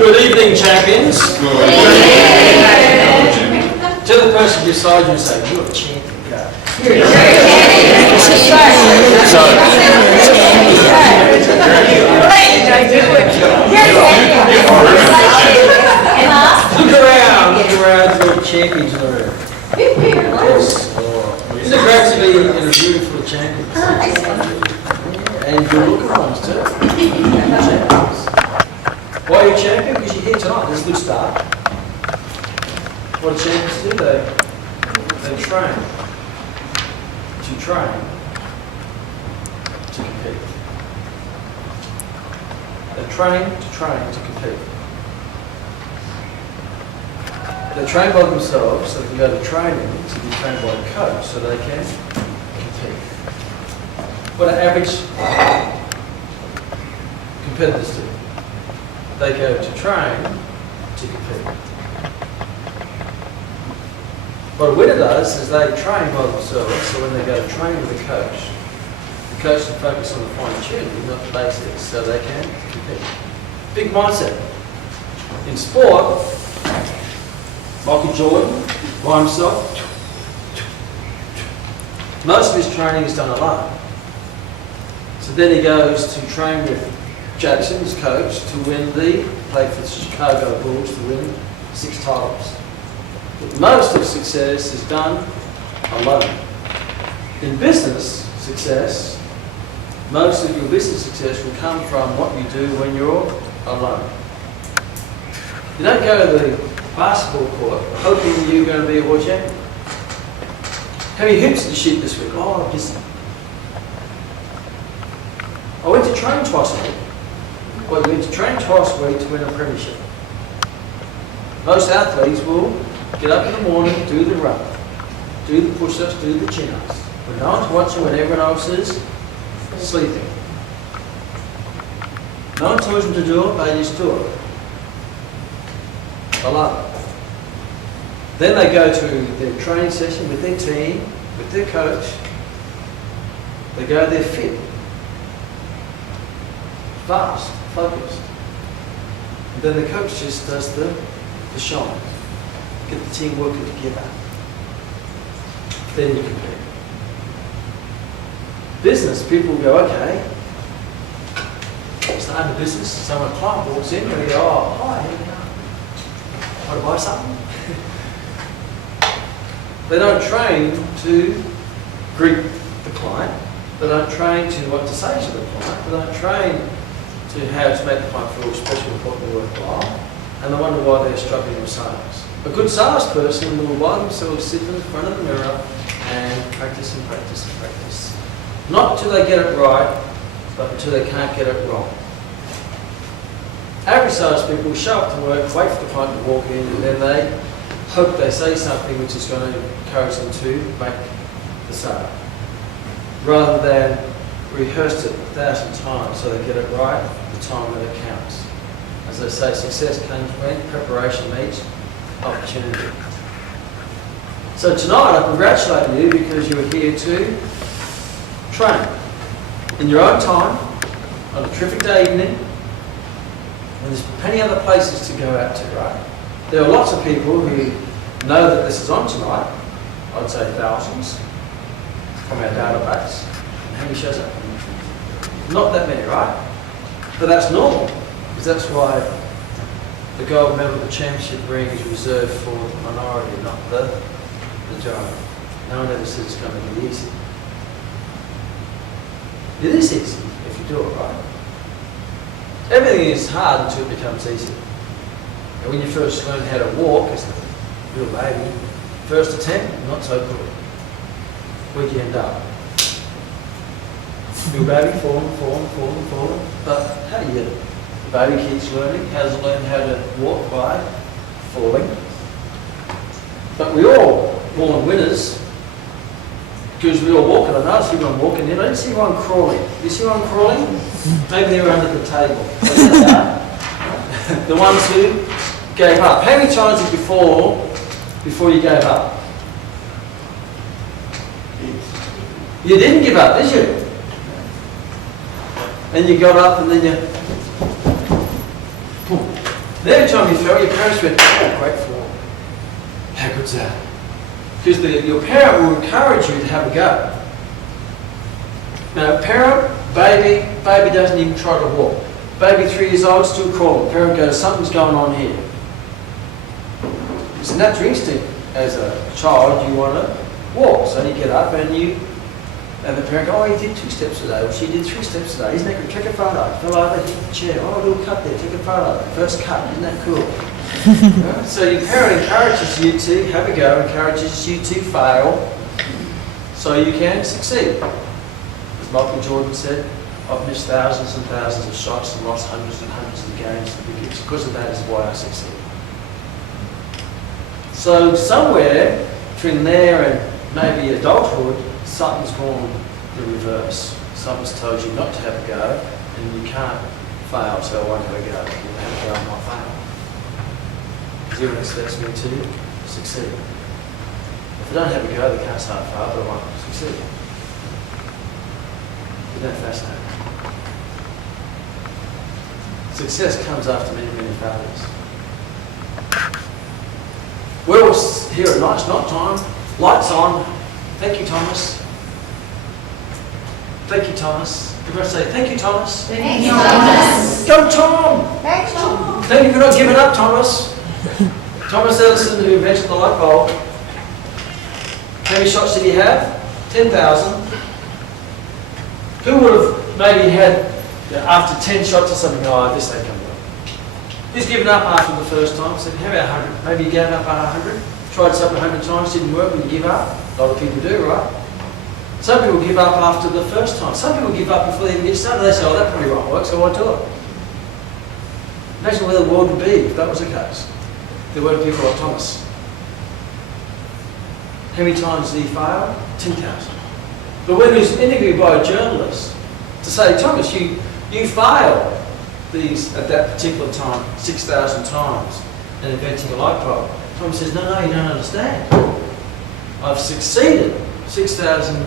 Good evening, champions. Good evening. To the person beside you, say, you're a champion. You're a champion. Look around, you're champions in the room. Yes. Isn't it great to be in a room full of champions? And good looking ones too. Champions. Why are you a champion? Because you're here tonight. There's a good start. What do champions do? They train. To train. To compete. They train to compete. They train by themselves, so they can go to training to be trained by a coach so they can compete. What an average competitors do. They go to train to compete. What a winner does is they train by themselves, so when they go to train with a coach can focus on the fine tuning, not the basics, so they can compete. Big mindset. In sport, Michael Jordan, by himself, most of his training is done alone. So then he goes to train with Jackson, his coach, to play for the Chicago Bulls to win 6 titles. But most of success is done alone. In business success, most of your business success will come from what you do when you're alone. You don't go to the basketball court hoping you're going to be a world champion. How many hoops did you shoot this week? Oh, just I went to train twice a week. Well, you went to train twice a week to win a premiership. Most athletes will get up in the morning, do the run, do the push-ups, do the chin-ups. When no one's watching, when everyone else is sleeping. No one tells them to do it, they just do it. Alone. Then they go to their training session with their team, with their coach. They go there fit, fast, focused. And then the coach just does the shine. Get the team working together. Then you compete. Business, people go, okay, starting a business, someone, a client walks in, and they go, oh, hi, here you go. Want to buy something? They don't train to greet the client. They don't train to what to say to the client. They don't train to how to make the client feel special, important, worthwhile. And they wonder why they're struggling with sales. A good salesperson will by themselves sit in front of the mirror and practice and practice and practice. Not until they get it right, but until they can't get it wrong. Average salespeople show up to work, wait for the client to walk in, and then they hope they say something which is going to encourage them to make the sale. Rather than rehearse it 1,000 times so they get it right the time that it counts. As they say, success comes when preparation meets opportunity. So tonight I congratulate you because you are here to train in your own time on a terrific day evening. And there's plenty other places to go out to, right? There are lots of people who know that this is on tonight. I'd say thousands from our database. And how many shows up? Not that many, right? But that's normal, because that's why the gold medal of the championship ring is reserved for the minority, not the majority. No one ever says it's going to be easy. It is easy if you do it right. Everything is hard until it becomes easy. And when you first learn how to walk as a little baby, first attempt, not so good. Where'd you end up? Little baby, falling. But how do you? The baby keeps learning, has learned how to walk by falling. But we all born winners because we all walk, and I know I see one walking in. I didn't see one crawling. You see one crawling? Maybe they were under the table. The ones who gave up. How many times did you fall before you gave up? You didn't give up, did you? And you got up and then you... And every time you fell, your parents went, oh, great form. How good's that? Because your parent will encourage you to have a go. Now, parent, baby doesn't even try to walk. Baby 3 years old, still crawling. Parent goes, something's going on here. It's a natural instinct as a child, you want to walk. So you get up and the parent goes, oh, he did 2 steps today, or she did 3 steps today. Isn't that good? Take a photo. Fell over, hit the chair. Oh, a little cut there, take a photo. First cut, isn't that cool? Right? So your parent encourages you to have a go, encourages you to fail, so you can succeed. As Michael Jordan said, I've missed thousands and thousands of shots and lost hundreds and hundreds of games. Because of that is why I succeed. So somewhere between there and maybe adulthood, something's gone the reverse. Something's told you not to have a go, and you can't fail, so I won't have a go. You'll have a go and not fail. Zero expects me to succeed. If I don't have a go, they can't say I fail, but I won't succeed. Isn't that fascinating? Success comes after many, many failures. We're all here at night, it's not time. Lights on. Thank you, Thomas. Thank you, Thomas. Everybody say, thank you, Thomas. Thank you, Thomas. Go, Tom. Thanks, Tom. Thank you for not giving up, Thomas. Thomas Edison, who invented the light bulb. How many shots did he have? 10,000. Who would have maybe had, after 10 shots or something, oh, this ain't coming up. Who's given up after the first time? Said, how about 100? Maybe you gave up after 100? Tried something 100 times, didn't work, and you give up. A lot of people do, right? Some people give up after the first time. Some people give up before they even get started. They say, oh, that probably won't work, so I won't do it. Imagine where the world would be if that was the case. There weren't people like Thomas. How many times did he fail? 10,000. But when he was interviewed by a journalist to say, Thomas, you failed these at that particular time 6,000 times in inventing a light bulb. Thomas says, no, you don't understand. I've succeeded 6,000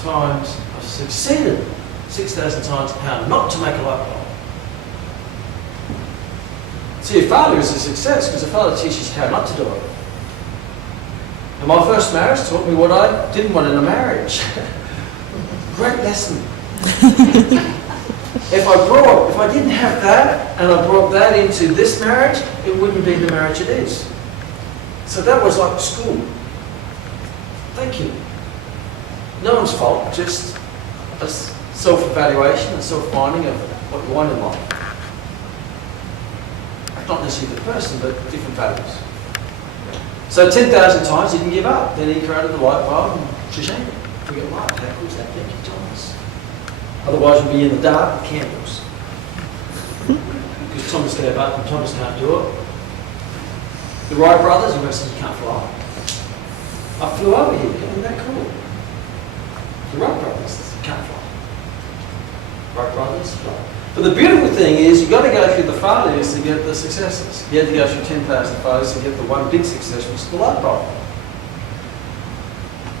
times. I've succeeded 6,000 times how not to make a light bulb. See, a failure is a success because a failure teaches you how not to do it. And my first marriage taught me what I didn't want in a marriage. Great lesson. If I didn't have that and I brought that into this marriage, it wouldn't be the marriage it is. So that was like school. Thank you. No one's fault, just a self-evaluation, a self-finding of what you want in life. Not necessarily the person, but different values. So 10,000 times he didn't give up. Then he created the light bulb and shashank it. We get light. How cool is that? Thank you, Thomas. Otherwise we'd be in the dark with candles. Because Thomas gave up and Thomas can't do it. The Wright brothers, everyone says you can't fly. I flew over here. Isn't that cool? The Wright brothers can't fly. Wright brothers fly. But the beautiful thing is you've got to go through the failures to get the successes. You had to go through 10,000 failures to get the one big success, which is the light bulb.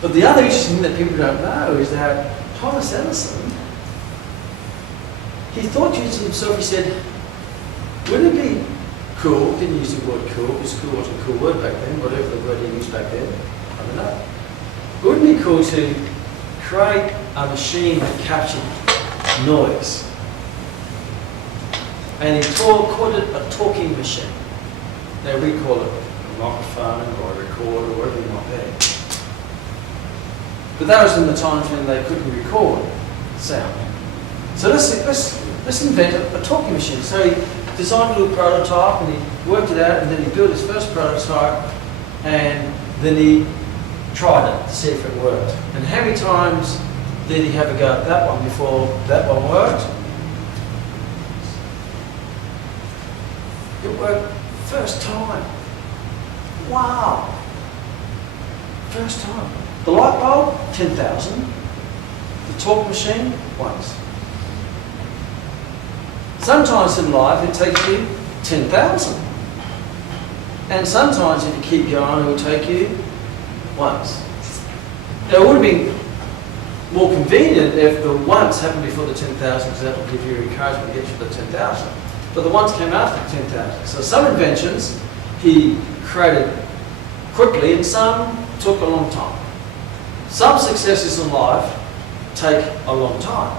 But the other interesting thing that people don't know is that Thomas Edison, he thought to himself, he said, wouldn't it be cool, didn't use the word cool, because cool wasn't a cool word back then, whatever the word he used back then, I don't know. Wouldn't it be cool to create a machine that captured noise? And he called it a talking machine. Now we call it a microphone or a recorder or whatever it might be. But that was in the times when they couldn't record sound. So let's invent a talking machine. So he designed a little prototype and he worked it out, and then he built his first prototype, and then he tried it to see if it worked. And how many times did he have a go at that one before that one worked? It worked first time. Wow. First time. The light bulb, 10,000. The talk machine, once. Sometimes in life it takes you 10,000. And sometimes if you keep going, it will take you once. Now it would have been more convenient if the once happened before the 10,000, because that will give you encouragement to get to the 10,000. but the ones came after 10,000. So some inventions he created quickly and some took a long time. Some successes in life take a long time.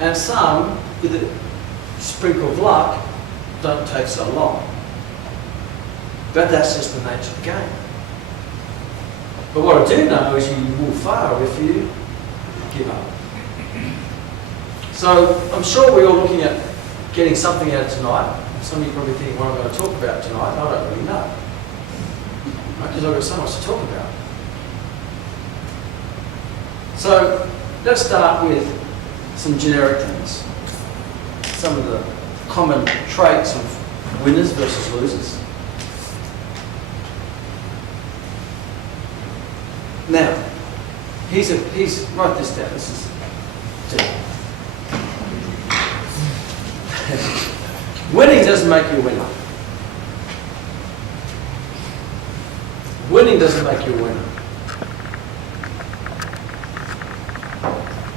And some, with a sprinkle of luck, don't take so long. But that's just the nature of the game. But what I do know is you will fail if you give up. So I'm sure we're all looking at getting something out of tonight. Some of you probably think what I'm going to talk about tonight. I don't really know. Because I've got so much to talk about. So let's start with some generic things. Some of the common traits of winners versus losers. Now, write this down. This is winning doesn't make you a winner. Winning doesn't make you a winner.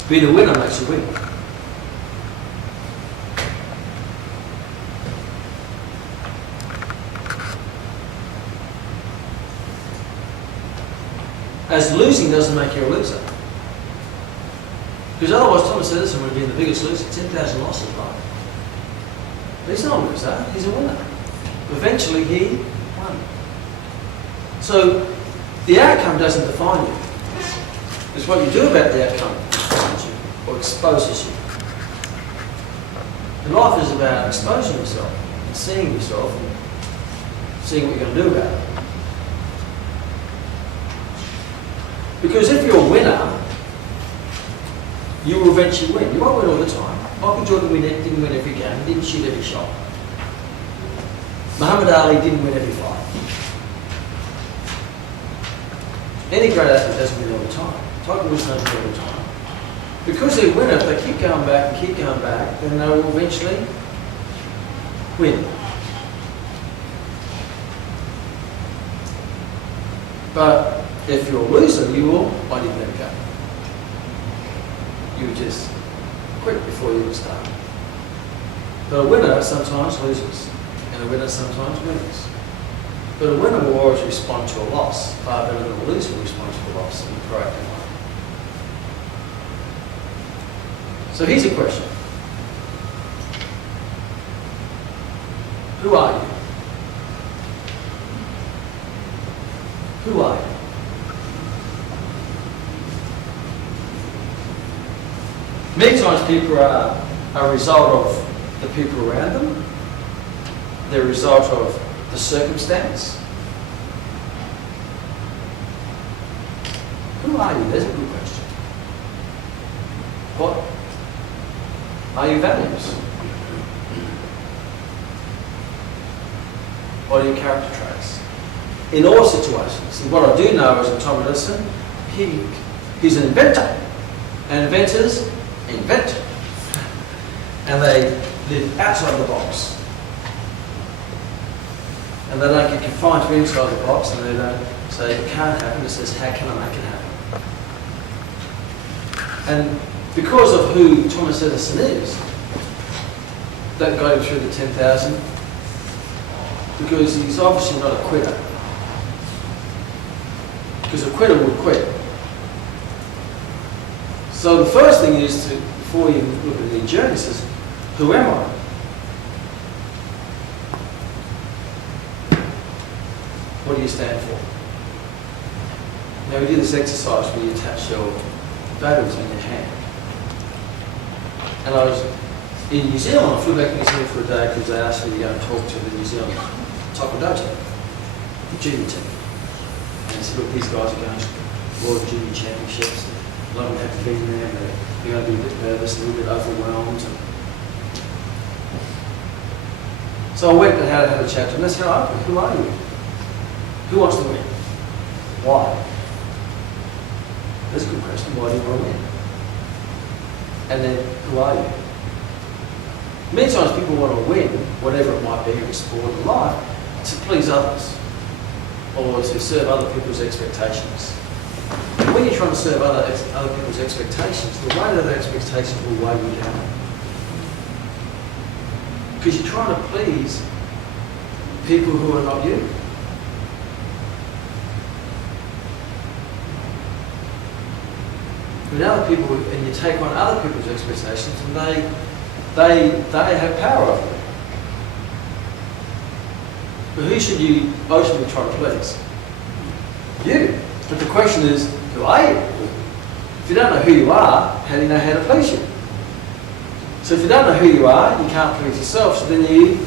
Being a winner makes you win. As losing doesn't make you a loser. Because otherwise Thomas Edison would have been the biggest loser, 10,000 losses, right? But he's not a loser, he's a winner. Eventually he won. So the outcome doesn't define you. It's what you do about the outcome that defines you or exposes you. And life is about exposing yourself and seeing yourself and seeing what you're going to do about it. Because if you're a winner, you will eventually win. You won't win all the time. Michael Jordan didn't win every game, didn't shoot every shot. Muhammad Ali didn't win every fight. Any great athlete doesn't win all the time. Tiger Woods doesn't win all the time. Because they're a winner, if they keep going back and keep going back, then they will eventually win. But if you're a loser, you will not even let it go. You just quit before you even start. But a winner sometimes loses, and a winner sometimes wins. But a winner will always respond to a loss far better than a loser will respond to a loss in a proactive way. So here's a question. Who are you? Who are you? Many times people are a result of the people around them. They're a result of the circumstance. Who are you? That's a good question. What are your values? What are your character traits? In all situations. And what I do know is that Thomas Edison, he's an inventor. And inventors invent. And they live outside the box. And they don't get confined to inside the box, and they don't say it can't happen, it says how can I make it happen? And because of who Thomas Edison is, that got him through the 10,000, because he's obviously not a quitter. Because a quitter would quit. So the first thing is to, before you look at the journey, says, who am I? What do you stand for? Now we do this exercise where you attach your values in your hand. And I was in New Zealand, I flew back to New Zealand for a day because they asked me to go and talk to the New Zealand Taekwondo team, the junior team. And they said, look, these guys are going to World Junior Championships. A lot of them haven't been there, they're going to be a bit nervous, a little bit overwhelmed. So I went and had a chat to them. They said, oh, who are you? Who wants to win? Why? That's a good question. Why do you want to win? And then, who are you? Many times people want to win, whatever it might be in sport or life, to please others or to serve other people's expectations. And when you're trying to serve other people's expectations, the weight of those expectations will weigh you down. Because you're trying to please people who are not you. When other people, and you take on other people's expectations, and they have power over you. But who should you ultimately try to please? You. But the question is, who are you? If you don't know who you are, how do you know how to please you? So if you don't know who you are, you can't please yourself, so then you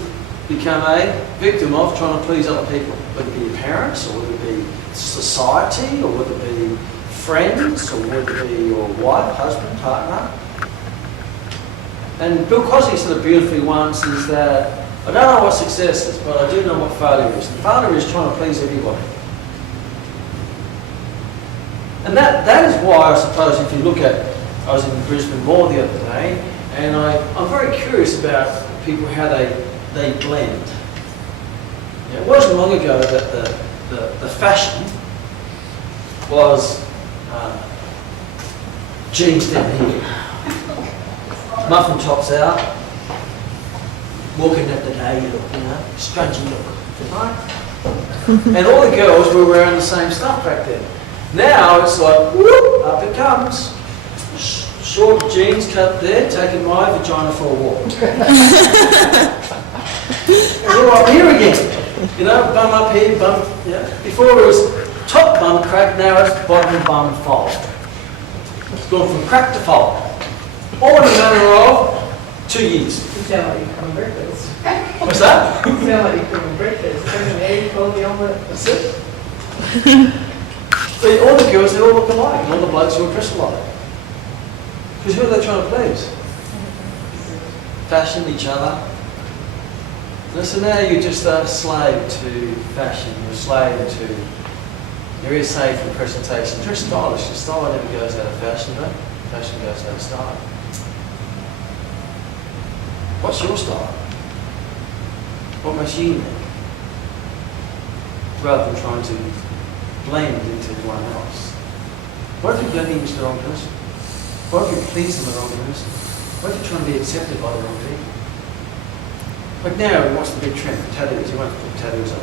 become a victim of trying to please other people, whether it be your parents, or whether it be society, or whether it be friends, or whether it be your wife, husband, partner. And Bill Cosby said it beautifully once, is that I don't know what success is, but I do know what failure is. And failure is trying to please everybody. And that is why, I suppose, if you look at, I was in Brisbane Mall the other day, and I'm very curious about people, how they blend. You know, it wasn't long ago that the fashion was jeans down here, muffin tops out, walking at the day look, you know, strangey look, right? And all the girls were wearing the same stuff back then. Now it's like, whoop, up it comes. Short jeans cut there, taking my vagina for a walk. And I'm here again. You know, bum up here, bum, yeah. Before it was top bum crack, now it's bottom bum fold. It's gone from crack to fold. All in a matter of 2 years. You sound like you come breakfast. What's that? You sound like you come breakfast. Turn an egg, fold the omelette. That's it. But all the girls, they all look alike, and all the blokes all dress alike. Because who are they trying to please? Fashion, each other. And so now you're just a slave to fashion, you're a slave to, there is safe for presentation. Dress stylish, your style never goes out of fashion, right? Fashion goes out of style. What's your style? What makes you unique? Rather than trying to blend into everyone else. What if you're blending into the wrong person? What if you're pleasing the wrong person? What if you're trying to be accepted by the wrong people? Like now, what's the big trend? Tattoos. You won't put tattoos on.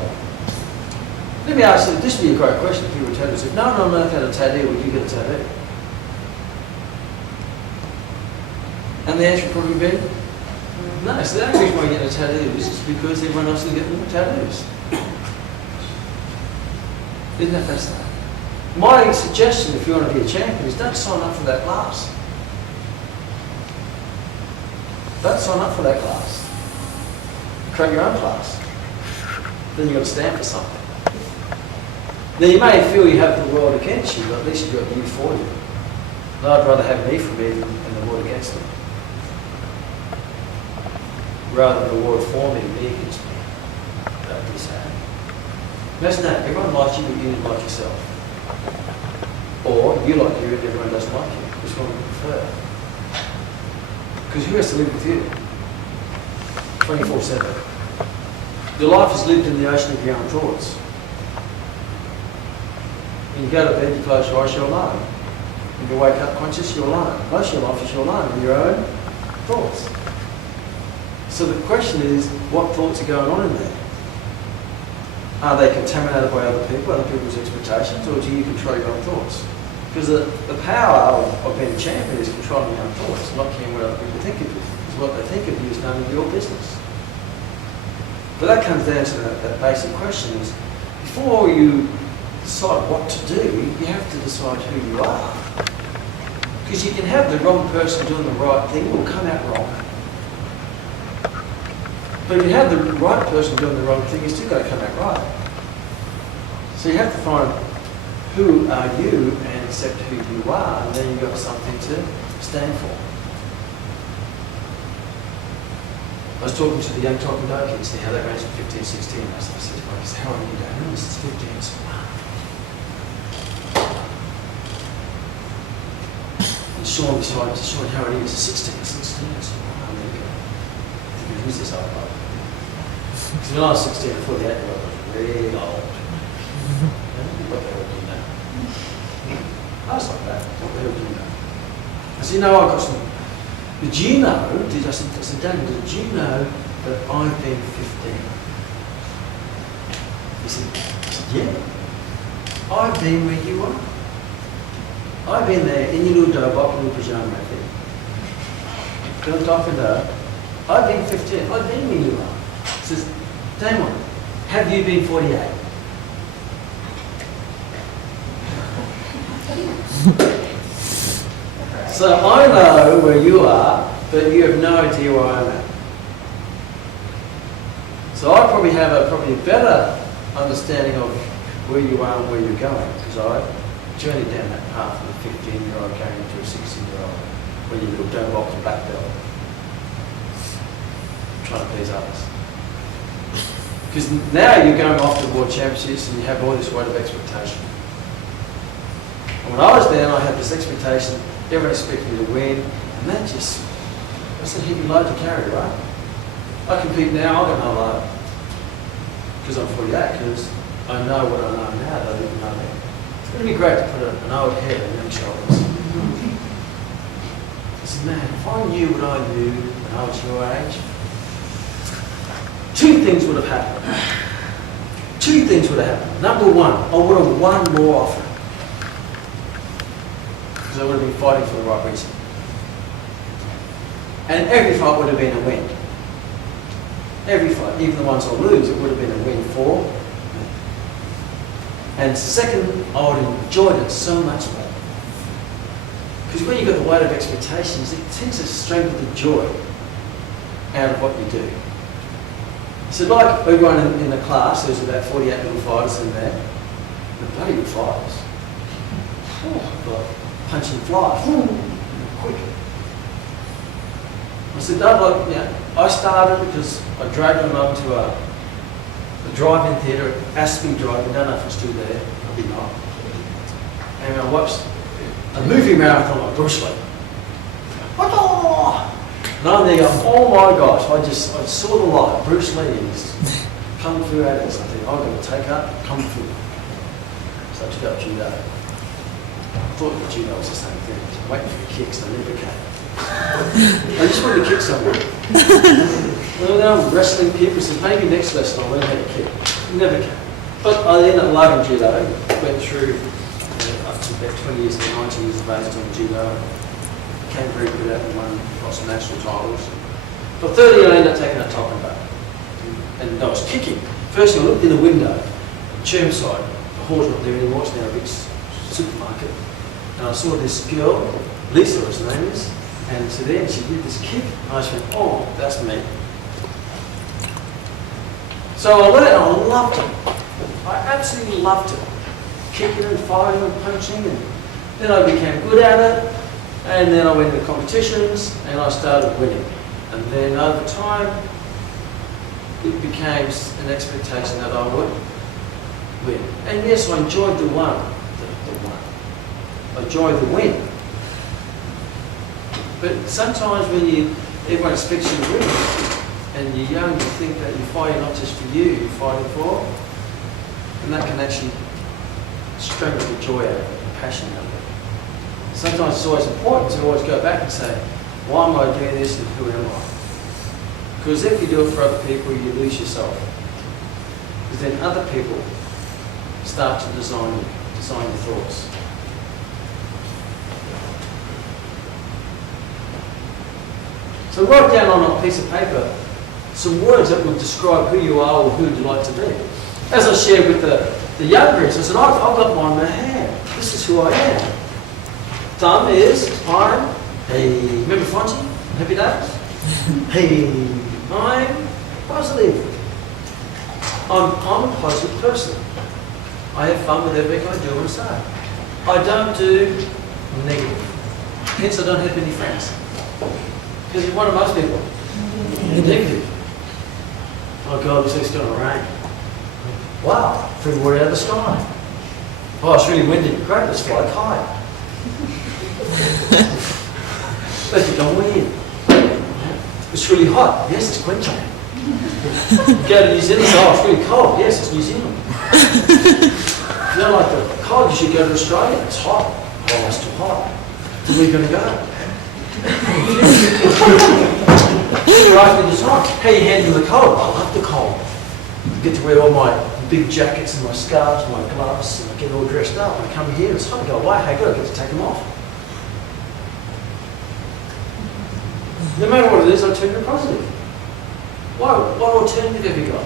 Let me ask you, this would be a great question if you were a tattoo. If no one on earth had a tattoo, would you get a tattoo? And the answer would probably be no. So the only reason why you get a tattoo is because everyone else is getting tattoos. Isn't that fascinating? My suggestion, if you want to be a champion, is don't sign up for that class. Don't sign up for that class. Create your own class. Then you've got to stand for something. Now you may feel you have the world against you, but at least you've got you for you. And I'd rather have me for me than the world against me. Rather than the world for me against me. That would be sad. Imagine that, everyone likes you, but you didn't like yourself. Or you like you and everyone doesn't like you. Which one would you prefer? Because who has to live with you? 24/7. Your life is lived in the ocean of your own thoughts. When you go to bed, you close your eyes, you're alone. When you wake up conscious, you're alone. Most of your life is you're alone in your own thoughts. So the question is, what thoughts are going on in there? Are they contaminated by other people, other people's expectations, or do you control your own thoughts? Because the power of being a champion is controlling your own thoughts, not caring what other people think of you. Because what they think of you is none of your business. But that comes down to that basic question is, before you decide what to do, you have to decide who you are. Because you can have the wrong person doing the right thing, it will come out wrong. But if you have the right person doing the wrong thing, it's still got to come out right. So you have to find who are you and accept who you are, and then you've got something to stand for. I was talking to the young taekwondo kids now, they range from 15, 16. I said, how are you doing? This is 15. I said, wow. And Sean beside me, Sean, how are you? He said, 16. I said, 16. I said, wow, there you go. Who's this old guy? Because when I was 16, I thought the 8-year-old was really old. What the hell do you know? I was like that. What the hell do you know? I said, I got some. Did you know? I said, Daniel, did you know but I've been 15. He said, yeah. I've been where you are. I've been there in your little dobop, little pajama outfit. Built off in there. I've been 15. I've been where you are. He says, Damon, have you been 48? So I know where you are, but you have no idea where I'm at. So I probably have a better understanding of where you are and where you're going, because I journeyed down that path from a 15-year-old going into a 16-year-old, where you little don't walk to black belt, trying to please others. Because now you're going off to world championships and you have all this weight of expectation. And when I was there, I had this expectation, everyone expected me to win, and that's a heavy load to carry, right? I compete now, I got no load. Because I'm 48, because I know what I know now that I didn't know then. It's going to be great to put an old head on young shoulders. I said, man, if I knew what I knew when I was your age, two things would have happened. Two things would have happened. Number one, I would have won more often. Because I would have been fighting for the right reason. And every fight would have been a win. Every fight, even the ones I lose, it would have been a win for me. And second, I would have enjoyed it so much more. Because when you've got the weight of expectations, it tends to strengthen the joy out of what you do. So like everyone in the class, there's about 48 little fighters in there. The bloody good fighters. Like punching flies. Quick. I said, no, I started because I dragged them up to a drive-in theatre at Aspie Drive. I don't know if it's still there. Probably not. And I watched a movie marathon like Bruce Lee. And I'm there going, oh my gosh, I saw the light. Bruce Lee is kung fu at it. I think I'm going to take up kung fu. So I took up judo. I thought that judo was the same thing. Just waiting for the kicks, they never came. I just wanted to kick someone. Well, then I'm wrestling people, says maybe next lesson I'll learn how to kick. Never came. But I ended up loving judo. Went through up to about 20 years, 19 years of age doing judo. Became very good at it and won lots of national titles. But 30 I ended up taking a top and back. And I was kicking. First thing I looked in the window, Chermside. The hall's not there anymore, it's now a big supermarket. And I saw this girl, Lisa her name is, and so then she did this kick, and I just went, oh, that's me. So I learned, and I loved it. I absolutely loved it. Kicking and fighting and punching, and then I became good at it, and then I went to competitions, and I started winning. And then over time, it became an expectation that I would win. And yes, I enjoyed the one. I enjoyed the win. But sometimes when everyone expects you to win, and you're young, you think that you're fighting not just for you, you're fighting for, and that can actually strengthen the joy out of it, the passion out of it. Sometimes it's always important to always go back and say, why am I doing this and who am I? Because if you do it for other people, you lose yourself. Because then other people start to design your thoughts. So write down on a piece of paper some words that would describe who you are or who you'd like to be. As I shared with the youngers, I said, I've got mine in my hand. This is who I am. Thumb is, I'm remember Fonzie? Happy Days? Hey, I'm positive. I'm a positive person. I have fun with everything I do and say. I don't do negative. Hence I don't have many friends. Because you're one of most people. Negative. Oh God, looks like it's going to rain. Wow, threw water out of the sky. Oh, it's really windy. Great, let's fly kite. Let's go in. It's really hot. Yes, it's Queensland. Go to New Zealand. Oh, it's really cold. Yes, it's New Zealand. You don't like the cold, you should go to Australia. It's hot. Oh, it's too hot. Where are you going to go? You're right, it's hot. How you handle the cold? I love the cold. I get to wear all my big jackets and my scarves, my gloves, and I get all dressed up. And I come here, it's hot. I go, why? Hey, good, I get to take them off. No matter what it is, I turn to positive. What alternative have you got?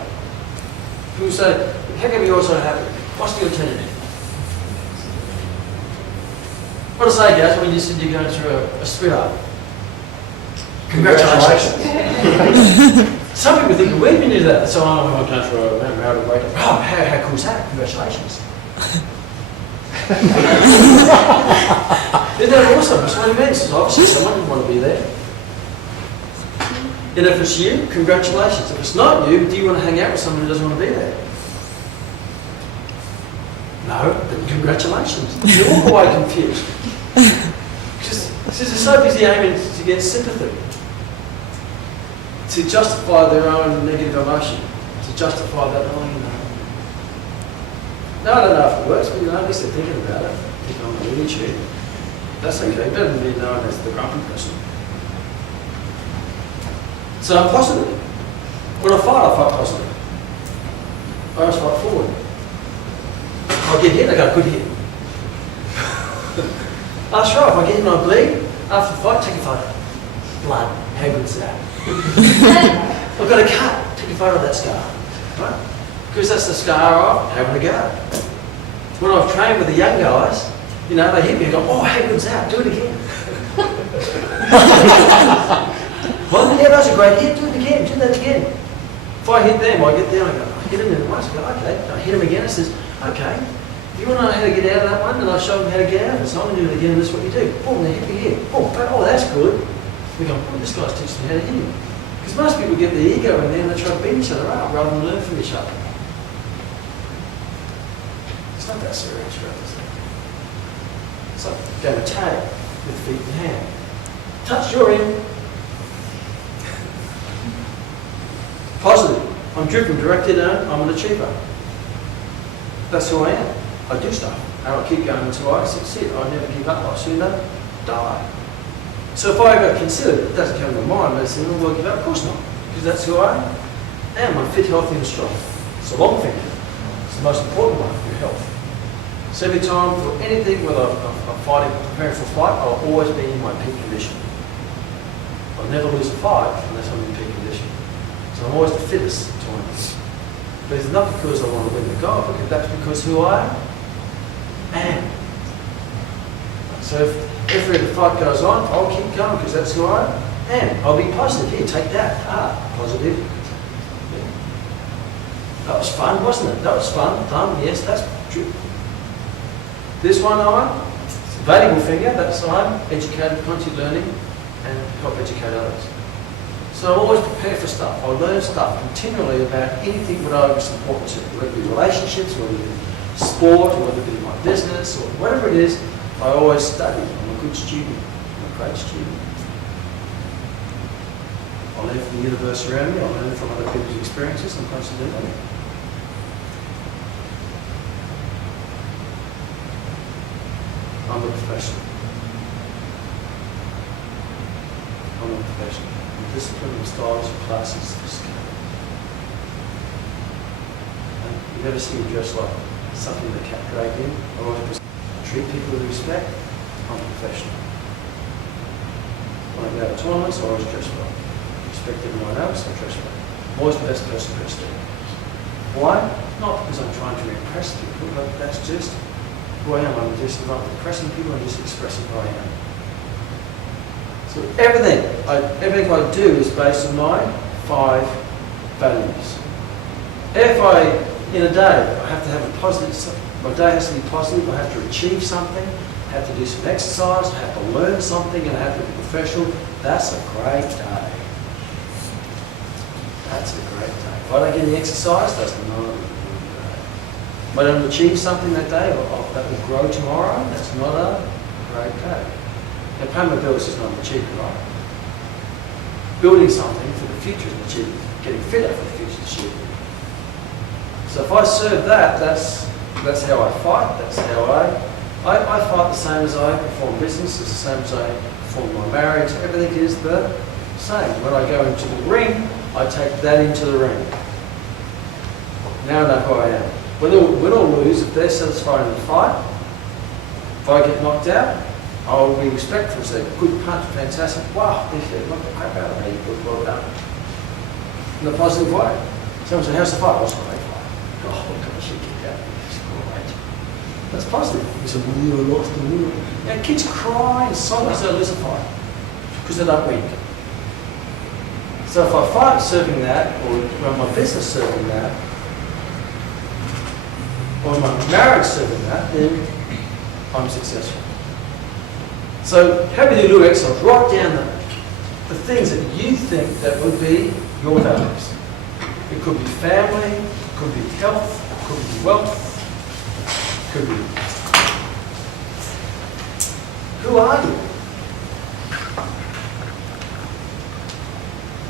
People say, how come you're so happy? What's the alternative? What do I say, guys, when you said you're going through a split up? Congratulations. Some people think we've been into that. So I'm going through a marital breakup. Oh, how cool is that? Congratulations. Isn't that awesome? That's what it means. So obviously someone didn't want to be there. And if it's you, congratulations. If it's not you, do you want to hang out with someone who doesn't want to be there? No, then congratulations. You walk away confused. Because they're so busy aiming to get sympathy, to justify their own negative emotion, to justify that, oh, you know. No, I don't know if it works, but you know, at least they're thinking about it. Thinking I'm really cheap. That's okay, better than being known as the grumpy person. So I'm positive. When I fight positive. I always fight forward. I'll get hit, I go, good hit. That's right, if I get hit and I bleed, after the fight, take a photo. Blood, how good's that? I've got a cut, take a photo of that scar. Right? Because that's the scar of having a go. When I've trained with the young guys, you know, they hit me and go, oh, how good's that? Do it again. Well, yeah, that's a great hit, do it again, do that again. If I hit them, I get down, I go, I hit him in once, I go, okay. I hit him again, I says, okay, if you want to know how to get out of that one, then I show them how to get out of it. So I'm going to do it again, this is what you do. Boom, they hit me here. Boom, oh, that's good. We go, oh, this guy's teaching me how to hit him. Because most people get their ego in there and they try to beat each other up rather than learn from each other. It's not that serious, right? It's like a game of tag with feet and hand. Touch, you're in. Positive. I'm driven, directed, and I'm an achiever. That's who I am. I do stuff. And I keep going until I succeed. I never give up. I sooner die. So if I ever consider it, doesn't come to mind, but I say, well, give up? Of course not. Because that's who I am. I'm fit, healthy, and strong. It's a long thing. It's the most important one, your health. So every time for anything, whether I'm fighting, preparing for a fight, I'll always be in my peak condition. I'll never lose a fight unless I'm in peak condition. So I'm always the fittest times. But it's not because I want to win the goal, because that's because who I am. So if the fight goes on, I'll keep going because that's who I am. I'll be positive. Here, take that. Positive. Yeah. That was fun, wasn't it? That was fun. Yes, that's true. This one it's a valuable figure. That's I'm educated, constantly learning, and help educate others. So I always prepare for stuff. I learn stuff continually about anything that I was important to, whether it be relationships, whether it be sport, or whether it be my business, or whatever it is, I always study. I'm a good student. I'm a great student. I learn from the universe around me. I learn from other people's experiences. I'm constantly learning. I'm a professional. I'm a professional. Discipline and styles of classes sophisticated. You never see me dressed like something that cat dragged in. I always treat people with respect. I'm professional. When I go to tournaments, I always dress well. Respect everyone else, I dress well. I'm always the best person dressed in. Why? Not because I'm trying to impress people, but that's just who I am. I'm just not impressing people, I'm just expressing who I am. So everything I do is based on my 5 values. If in a day, I have to have a positive, my day has to be positive, I have to achieve something, I have to do some exercise, I have to learn something, and I have to be professional, that's a great day. That's a great day. If I don't get any exercise, that's not a good day. If I don't achieve something that day, or that will grow tomorrow, that's not a great day. And paying my bills is not an achievement, right? Building something for the future is an achievement. Getting fitter for the future is an achievement. So if I serve that, that's how I fight. That's how I fight the same as I perform business. It's the same as I perform my marriage. Everything is the Same. When I go into the ring, I take that into the ring. Now I know who I am. Win or lose, if they're satisfied in the fight, if I get knocked out, I will be respectful. Say, good punch, fantastic. Wow, they knocked the crap out of me. Good, well done. In a positive way. Someone said, how's the fight? What's the fight? Oh, gosh, you kicked out. It's great. That's positive. You said, well, you lost the war. Yeah, kids cry and sob as they lose a fight because they don't win. So if I fight serving that, or run my business serving that, or my marriage serving that, then I'm successful. So have you do little exercise. Write down the things that you think that would be your values. It could be family, it could be health, it could be wealth, it could be... Who are you?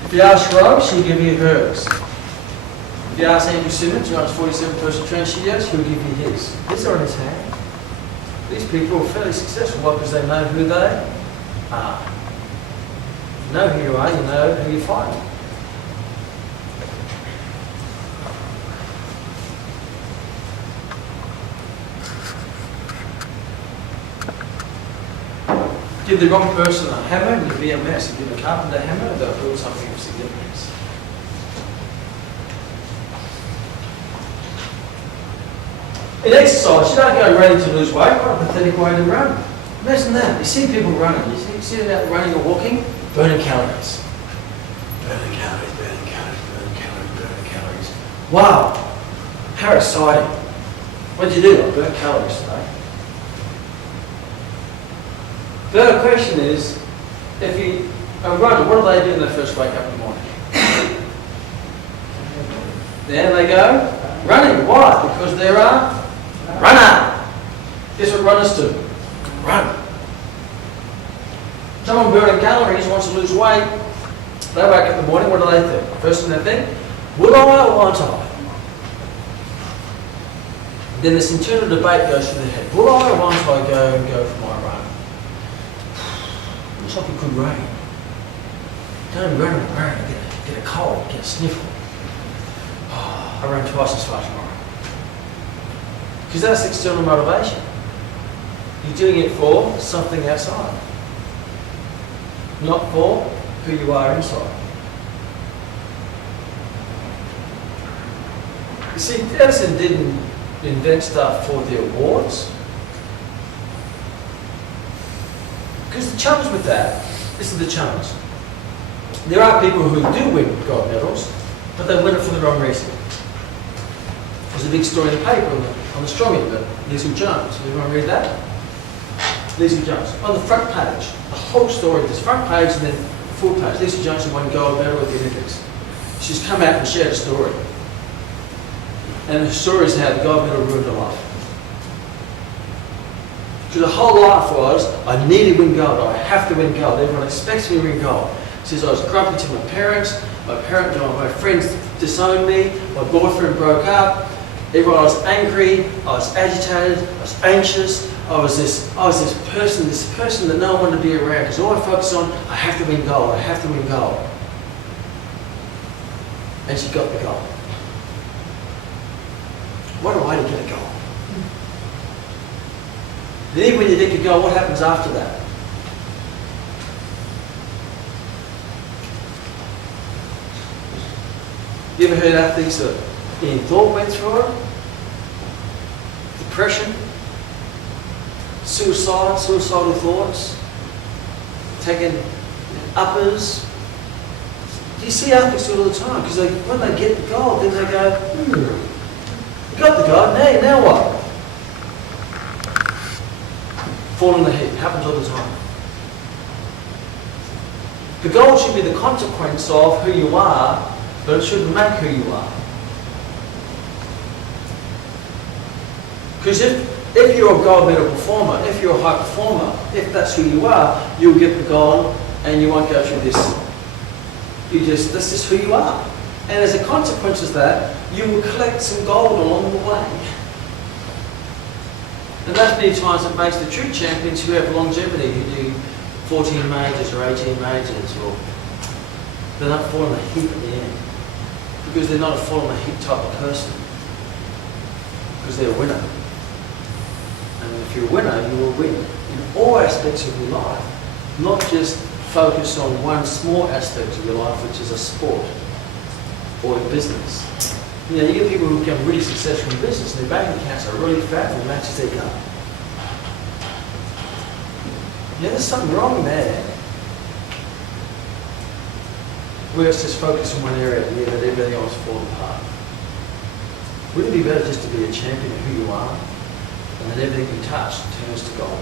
If you ask Rose, she'll give you hers. If you ask Andrew Simmons, who runs 47 personal training studios, he'll give you his. These are in his hand. These people are fairly successful. Why? Because they know who they are. You know who you are, you know who you're fighting. Give the wrong person a hammer and you'll be a mess. Give a carpenter a hammer, they'll build something of significance. In exercise, you don't go running to lose weight. What a pathetic way to run. Imagine that. You see people running. You see them out running or walking, burning calories. Burning calories, burning calories, burning calories, burning calories. Wow. How exciting. What did you do? I burnt calories today. The other question is, if you are running, what do they do when they first wake up in the morning? There they go, running. Why? Because they're a runner. Guess what runners do? Run. Someone burning calories wants to lose weight. They wake up in the morning, what do they think? First thing they think, will I or won't I? Then this internal debate goes through their head. Will I or won't I go for my run? Looks like it could rain. Don't run in the rain, get a cold, get a sniffle. Oh, I run twice as far tomorrow. Because that's external motivation. You're doing it for something outside. Not for who you are inside. You see, Edison didn't invent stuff for the awards. Because the challenge with that, this is the challenge. There are people who do win gold medals, but they win it for the wrong reason. There's a big story in the paper on the strong end of Leslie Jones. Did everyone read that? Leslie Jones. On the front page, the whole story, there's front page and then full page. Leslie Jones won gold medal at the Olympics. She's come out and shared a story. And her story is how the gold medal ruined her life. Because her whole life was, I need to win gold, I have to win gold. Everyone expects me to win gold. She says, I was grumpy to my parents, my friends disowned me, my boyfriend broke up, everyone was angry, I was agitated, I was anxious, I was this person that no one wanted to be around. Because all I focused on, I have to win gold, I have to win gold. And she got the gold. What a way to get a gold. Then even when you get the gold, what happens after that? You ever heard athletes that any thought went through it? Depression? Suicidal thoughts? Taking uppers? You see athletes do it all the time, because when they get the gold, then they go, you got the gold, now what? Fall in the heap, happens all the time. The goal should be the consequence of who you are, but it shouldn't make who you are. Because if you're a gold medal performer, if you're a high performer, if that's who you are, you'll get the gold and you won't go through this. That's just who you are. And as a consequence of that, you will collect some gold along the way. And that's many times it makes the true champions who have longevity, who do 14 majors or 18 majors or they don't fall in a heap at the end. Because they're not a fall in a heap type of person. Because they're a winner. And if you're a winner, you will win in all aspects of your life. Not just focus on one small aspect of your life, which is a sport or a business. You know, you get people who become really successful in business and their bank accounts are really fat and it matches their car. Yeah, there's something wrong there. We let's just focus on one area and let everything else fall apart. Wouldn't it be better just to be a champion of who you are and then everything you touch turns to gold?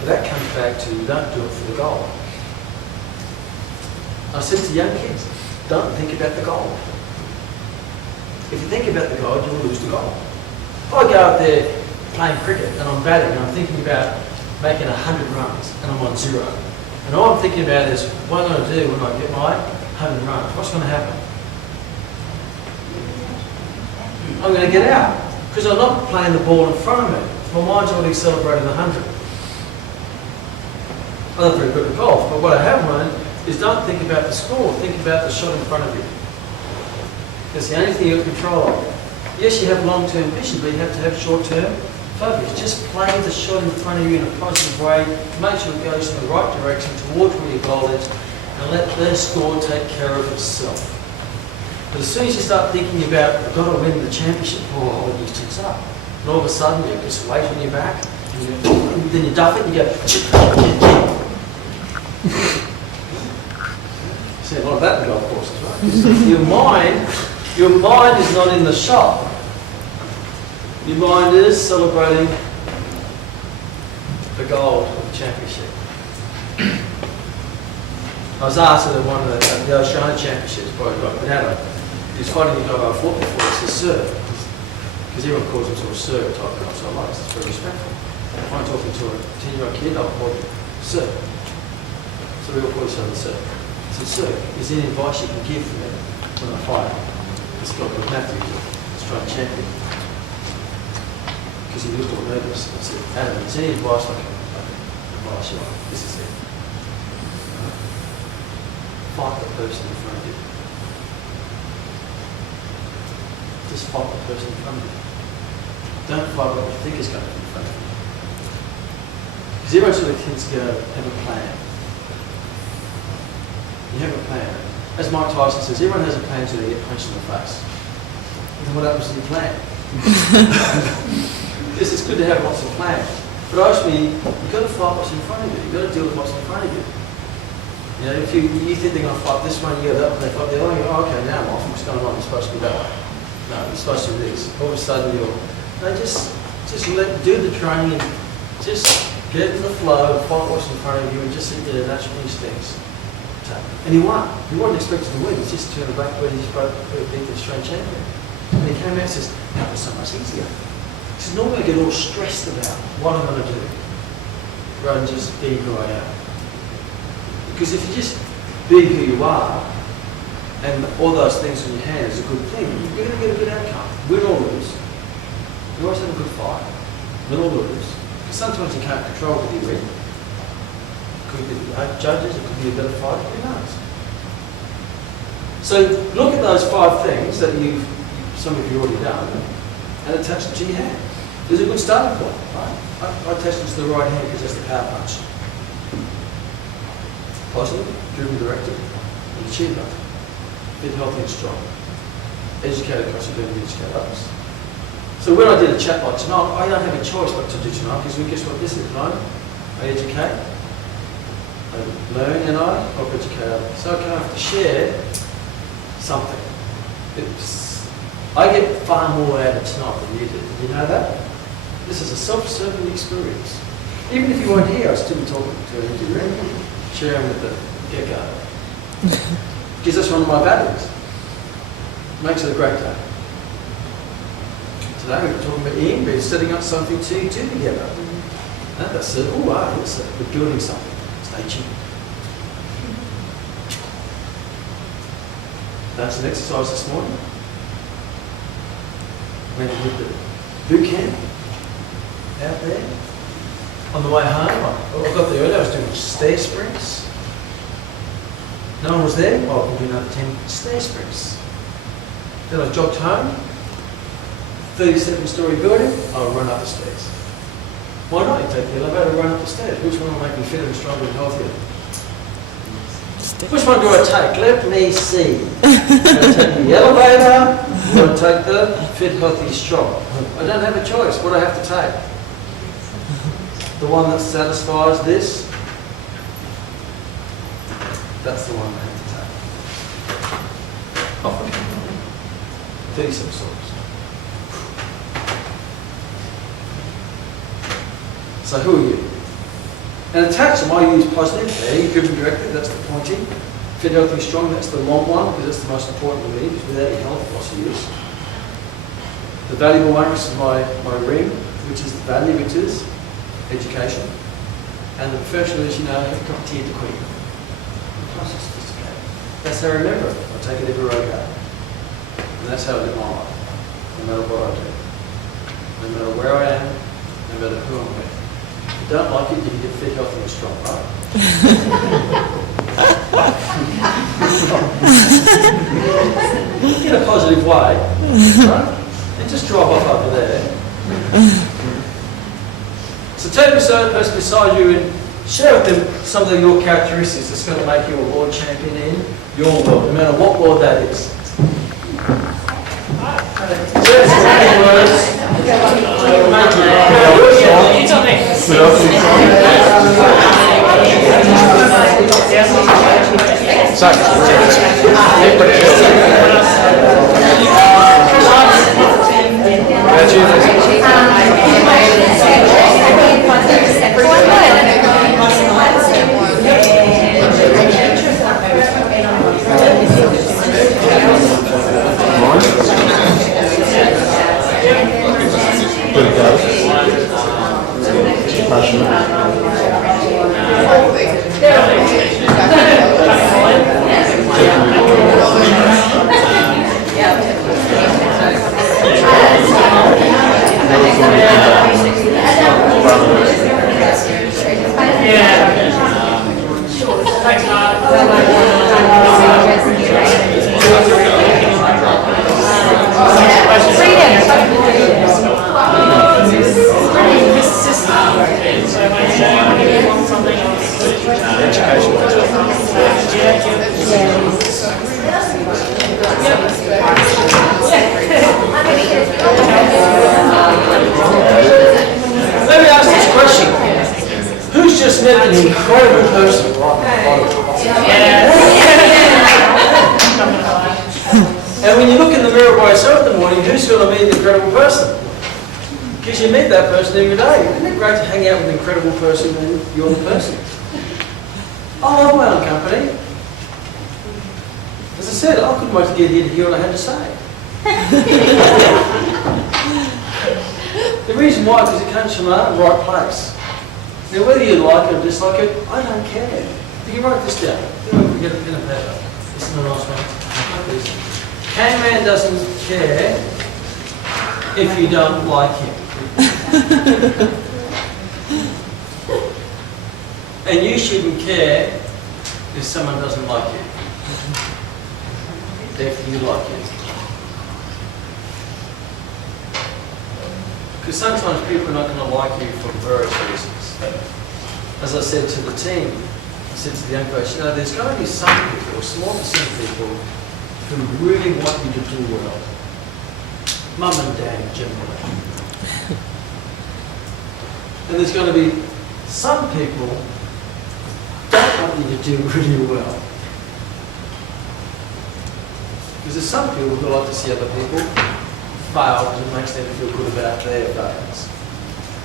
But that comes back to you don't do it for the gold. I said to young kids, don't think about the gold. If you think about the gold, you'll lose the gold. If I go out there playing cricket and I'm batting and I'm thinking about making 100 runs and I'm on 0, and all I'm thinking about is what I'm going to do when I get my 100 runs. What's going to happen? I'm going to get out because I'm not playing the ball in front of me. My mind's already celebrating the 100. I'm not very good at golf, but what I have learned is don't think about the score, think about the shot in front of you. That's the only thing you have control of. Yes, you have long-term vision, but you have to have short-term focus. Just play the shot in front of you in a positive way, make sure it goes in the right direction towards where your goal is, and let the score take care of itself. But as soon as you start thinking about, I've got to win the championship, all these ticks up. And all of a sudden, you have this weight on your back, and then you duff it, and you go, see a lot of that in golf courses, right? Your mind is not in the shot. Your mind is celebrating the gold of the championship. I was asked at one of the Oceania Championships by Bernardo. He was fighting the guy I fought before. He says, sir, because everyone calls him sort of sir type guy, so I like it. It's very respectful. If I'm talking to a 10-year-old kid, I'll call him sir. So we all call each other sir. I said, sir, is there any advice you can give me when I fight this guy called Matthew, Australian champion? Because he looked all nervous. I said, Adam, is there any advice I can advise you on? This is it. Fight the person in front of you. Just fight the person in front of you. Don't fight what you think is going to be in front of you. Because everyone sort of tends to go, have a plan. You have a plan. As Mike Tyson says, everyone has a plan until they get punched in the face. And what happens to your plan? Yes, it's good to have lots of plans. But ultimately, you've got to fight what's in front of you. You've got to deal with what's in front of you. You know, if you think they're going to fight this one, you go that one, they fight the other one, you go, oh, okay, now I'm off. What's going on? You're supposed to be that way. No, you're supposed to do this. All of a sudden, you're... No, just do the training and just get in the flow and fight what's in front of you and just sit there and natural instincts. And he won. He wasn't expected to win. He's just turned back when he spoke to beat the Australian champion. And he came out and says, that was so much easier. He says, normally I get all stressed about what I'm going to do, rather than just being who I am. Because if you just be who you are, and all those things in your hand is a good thing, you're going to get a good outcome. Win or lose. You always have a good fight. Win or lose. Because sometimes you can't control whether you win. Could be judges, it could be a better fight, who knows? So look at those 5 things that some of you already done and attach them to your hand. There's a good starting point, right? I attach them to the right hand because that's the power punch. Positive, driven, directed, and achiever. Fit, healthy and strong. Educated, contributing, educate others. So when I did a chat like tonight, I don't have a choice what to do tonight because guess what this is, right? I educate. I learn and I help educate others. So I kind of have to share something. I get far more out of tonight than you did. Did you know that? This is a self-serving experience. Even if you weren't here, I'd still be talking to an interviewer, sharing with the get-go. Because that's one of my values. Makes it a great day. Today we're talking about Ian, we're setting up something to do together. And that's it. Oh, wow, we're building something. Stay tuned. That's an exercise this morning. Went with the boot camp out there. On the way home, I got there early, I was doing stair sprints. No one was there? Oh, we'll do another 10 stair sprints. Then I jogged home, 37-storey building, I'll run up the stairs. Why not? You take the elevator and run up the stairs. Which one will make me fitter and stronger and healthier? Which one do I take? Let me see. I'm going to take the elevator, I'm going to take the fit, healthy, strong. I don't have a choice. What do I have to take? The one that satisfies this? That's the one I have to take. Oh, 37 stories. So who are you? And attach them, I use positive, A, driven directly, that's the pointing. Fit, healthy, strong, that's the long one, because that's the most important to me, because without your health, what's the use? The valuable one, which is my ring, which is the value, which is education. And the professional is, have a cup of tea at the Queen. Plus it's sophisticated. That's how I remember it. I take it everywhere I go. And that's how I live my life, no matter what I do. No matter where I am, no matter who I'm with. If you don't like it, you can get fit, healthy and strong, right? In a positive way, right? And just drive off over there. So take the person beside you and share with them some of your characteristics that's going to make you a world champion in your world, no matter what world that is. Let me ask this question. Who's just met an incredible person? And when you look in the mirror by yourself in the morning, who's going to meet an incredible person? Because you meet that person every day. Isn't it great to hang out with an incredible person and you're the person? I love my own company. As I said, I couldn't wait to get here to hear what I had to say. The reason why is because it comes from the right place. Now whether you like it or dislike it, I don't care. You can write this down. You know, get a pen and paper. This is a nice one. Kman doesn't care if you don't like him. And you shouldn't care if someone doesn't like you. If you like it. Because sometimes people are not going to like you for various reasons. As I said to the team, I said to the young coach, there's going to be some people, a small percent of people, who really want you to do well. Mum and dad generally. And there's going to be some people who don't want you to do really well. Because there's some people who like to see other people fail because it makes them feel good about their failures.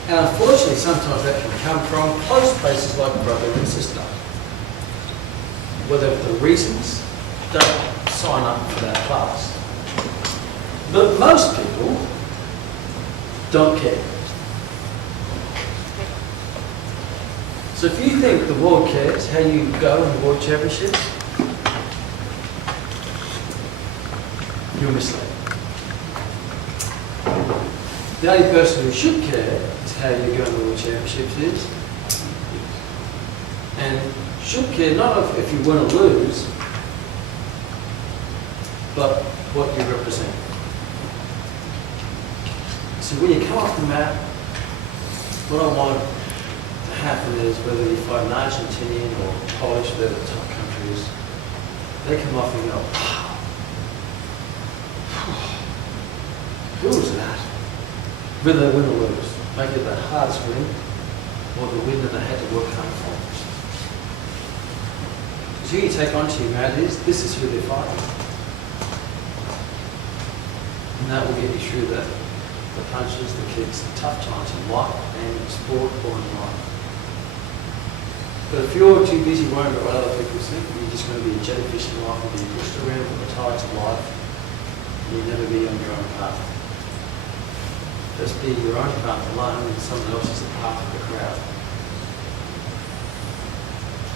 And unfortunately, sometimes that can come from close places like brother and sister. Whether the reasons don't sign up for that class. But most people don't care. So if you think the world cares how you go in the World Championships, you're misled. The only person who should care is how you go in the World Championships is you. And should care not if you win or lose, but what you represent. So when you come off the mat, what I want to happen is whether you fight an Argentinian or Polish, they're the top countries, they come off and go, wow, who was that? Whether they win or lose, make it the hardest win or the win that they had to work hard for. So who you take onto your mat is, this is who they're fighting. And that will get you through the punches, the kicks, the tough times in life and in sport or in life. But if you're too busy worrying about what other people think, you're just going to be a jellyfish in life and be pushed around with the tides of life and you'll never be on your own path. Just be your own path alone and someone else is the path of the crowd.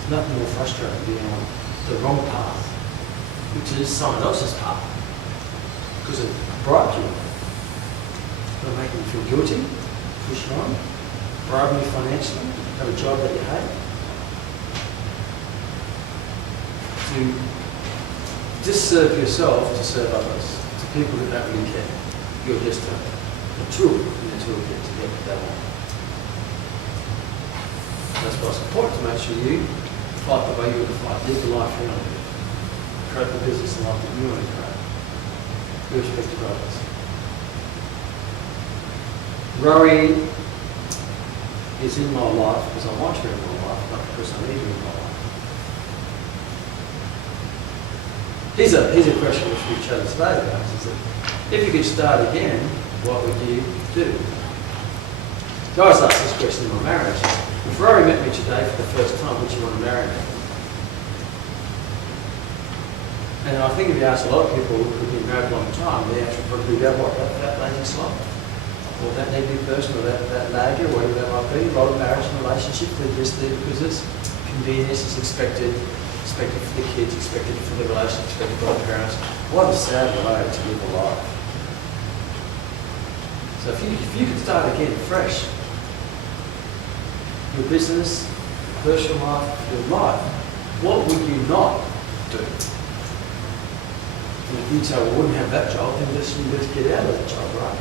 There's nothing more frustrating than being on the wrong path, which is someone else's path, because it bribed you. It'll make you feel guilty, push you on, bribe you financially, have a job that you hate. To disserve yourself to serve others, to people that don't really care. You're just a tool in the toolkit to get what they want. That's why it's important to make sure you fight the way you want to fight, live the life you want to live, create the business and life that you want to create, irrespective of others. Worry is in my life because I want to in my life, not because I need to in my life. Here's a question which we chatted today about, is that if you could start again, what would you do? So I was asked this question in my marriage. If Rory met me today for the first time, would you want to marry me? And I think if you ask a lot of people who've been married a long time, the answer would probably be about what, that lazy slot, or that needy person, or that nagger, or whatever that might be. A lot of marriage and relationships, they're just there because it's convenience, it's expected for the kids, expected for the relationship, expected by the parents. What a sad way to live a life. So if you could start again fresh, your business, your personal life, your life, what would you not do? And if you say, well, I wouldn't have that job, then you best get out of that job, right?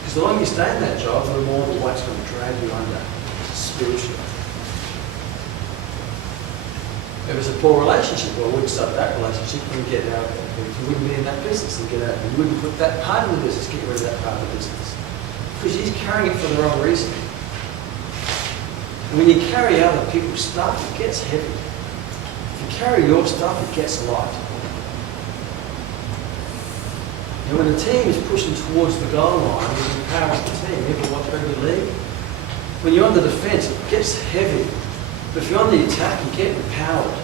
Because the longer you stay in that job, the more the weight's going to drag you under spiritually. If it's a poor relationship, well, I wouldn't start that relationship and get out of it. You wouldn't be in that business and get out of it. You wouldn't put that part of the business, get rid of that part of the business. Because you're carrying it for the wrong reason. And when you carry other people's stuff, it gets heavy. If you carry your stuff, it gets light. And when the team is pushing towards the goal line, it empowers the team. You ever watch rugby league? When you're on the defence, it gets heavy. But if you're on the attack, you get empowered.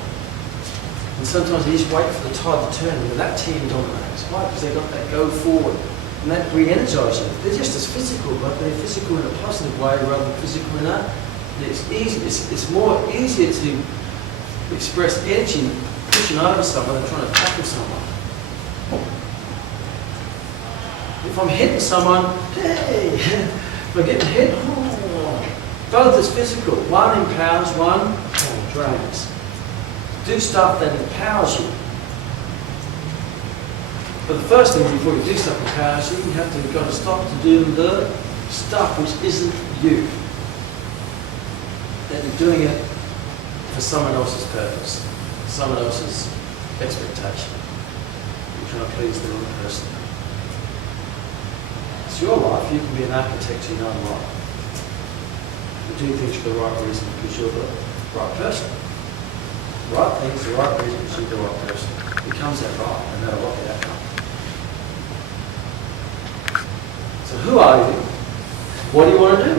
And sometimes you just wait for the tide to turn and that team dominates. Why? Because they've got that go forward. And that re-energises them. They're just as physical, but they're physical in a positive way rather than physical in a... It's more easier to express energy pushing over someone than trying to tackle someone. If I'm hitting someone, hey, if I get hit, both is physical. One empowers, one drains. Do stuff that empowers you. But the first thing before you do stuff that empowers you, you have to got to stop to do the stuff which isn't you. That you're doing it for someone else's purpose, someone else's expectation. You're trying to please the wrong person. It's your life. You can be an architect to your own life. You do things for the right reason because you're the right person. The right things, the right reason because you're the right person. It becomes that right, no matter what the outcome. So who are you? What do you want to do?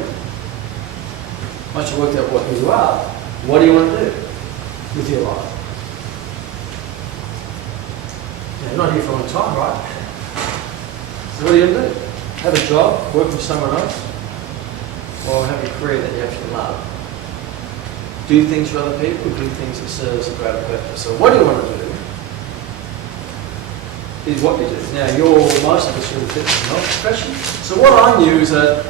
Once you worked out who you are, what do you want to do with your life? You're not here for a long time, right? So what are you going to do? Have a job, work with someone else, or have a career that you actually love? Do things for other people, do things that serve a greater purpose. So what do you want to do is what you do. Now, most of us are in the fitness and health profession. So what I knew is that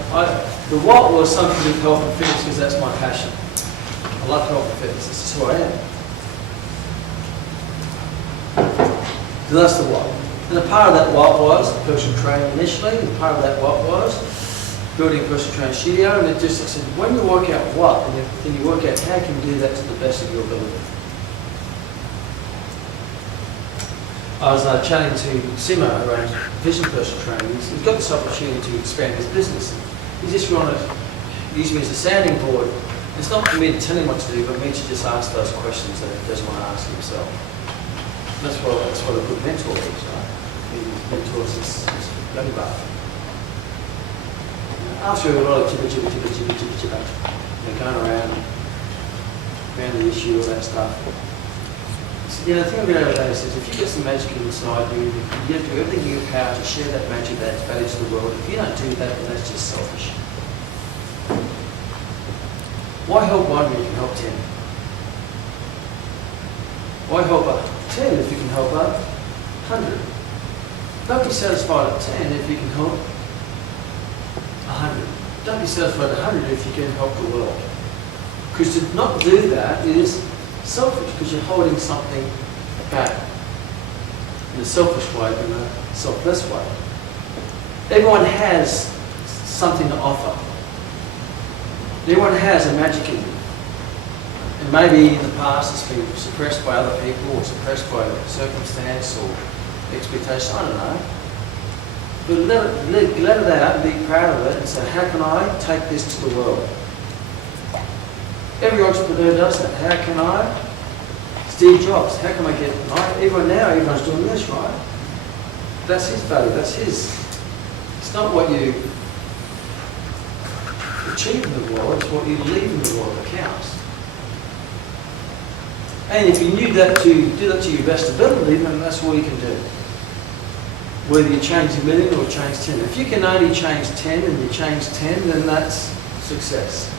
the what was something to do with health and fitness because that's my passion. I love health and fitness. This is who I am. So that's the what. And a part of that what was personal training initially, and part of that what was building a personal training studio, and it just, I said, when you work out what, and then you work out how can you do that to the best of your ability. I was chatting to Simo around vision personal training. He's got this opportunity to expand his business. He just wanted to use me as a sounding board. It's not for me to tell him what to do, but me to just ask those questions that he doesn't want to ask himself. That's what a good mentor is, right? He mentors his young bar. After a lot of jibber, going around the issue, all that stuff. You know, the thing I've been able to say is if you get some magic inside you, you have to do everything in your power to share that magic that adds value to the world. If you don't do that, then that's just selfish. Why help one when you can help 10? Why help 10 if you can help 100? Don't be satisfied at 10 if you can help 100. Don't be satisfied at 100 if you can help the world. Because to not do that is selfish, because you're holding something back in a selfish way than a selfless way. Everyone has something to offer. Everyone has a magic in them. And maybe in the past it's been suppressed by other people or suppressed by circumstance or expectation, I don't know. But let it out and be proud of it and say, how can I take this to the world? Every entrepreneur does that. How can I? Steve Jobs, how can I get, everyone's doing this, right? That's his value, that's his. It's not what you achieve in the world, it's what you leave in the world that counts. And if you knew that to do that to your best ability, then that's all you can do. Whether you change a million or change 10. If you can only change 10 and you change 10, then that's success.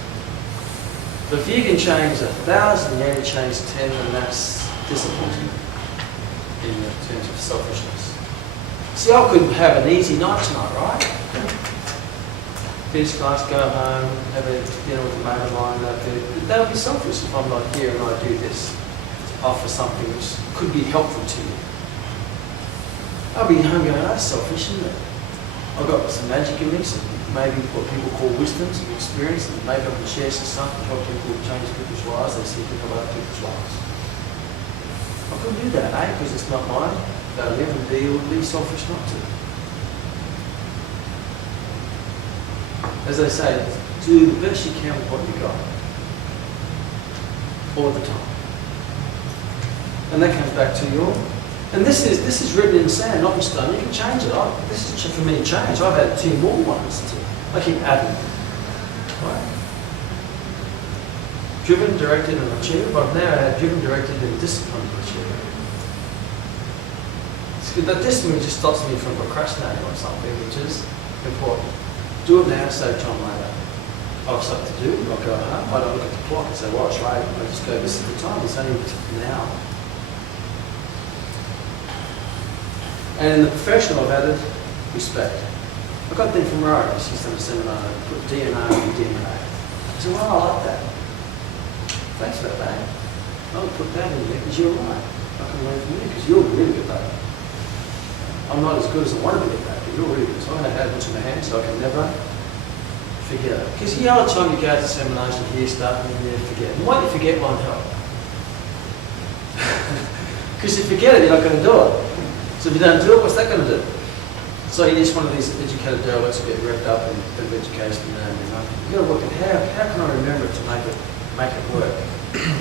But if you can change 1,000 and you only change 10, then that's disappointing in terms of selfishness. See, I could have an easy night tonight, right? Finish class, go home, have a dinner with a mate of mine. That would be selfish if I'm not here and I do this to offer something which could be helpful to you. I'll be home going, that's selfish, isn't it? I've got some magic in me, some maybe what people call wisdom, some experience, and maybe I can share some stuff to help people change people's lives. They see people about people's lives. I couldn't do that, A, because it's not mine. B, it would be selfish not to. As they say, do the best you can with what you got. All the time. And that comes back to your... And this is written in sand, not in stone. You can change it. This is for me to change. I've had 2 more ones. I keep adding. Right? Driven, directed, and achieved. I've now had driven, directed, and disciplined to achieve. It's good. That discipline just stops me from procrastinating on something, which is important. Do it now, save time later. I've something to do. I'll go home. I don't look at the clock and say, well, it's late. I just go, this is the time. It's only now. And in the professional, I've added respect. I got them from Rose. She's done a seminar, put DNA in DNA. I said, well, I like that. Thanks for that, mate. I'll put that in there because you're right. I can learn from you because you're really good at that. I'm not as good as I want to be at that, but you're really good. So I'm going to add much in my hand so I can never forget it. Because all the time you go to seminars, you hear stuff and you forget. And what you forget won't help. Because if you forget it, you're not going to do it. So if you don't do it, what's that going to do? So you're just one of these educated derelicts who get wrapped up in education and you've got to work at how can I remember it to make it work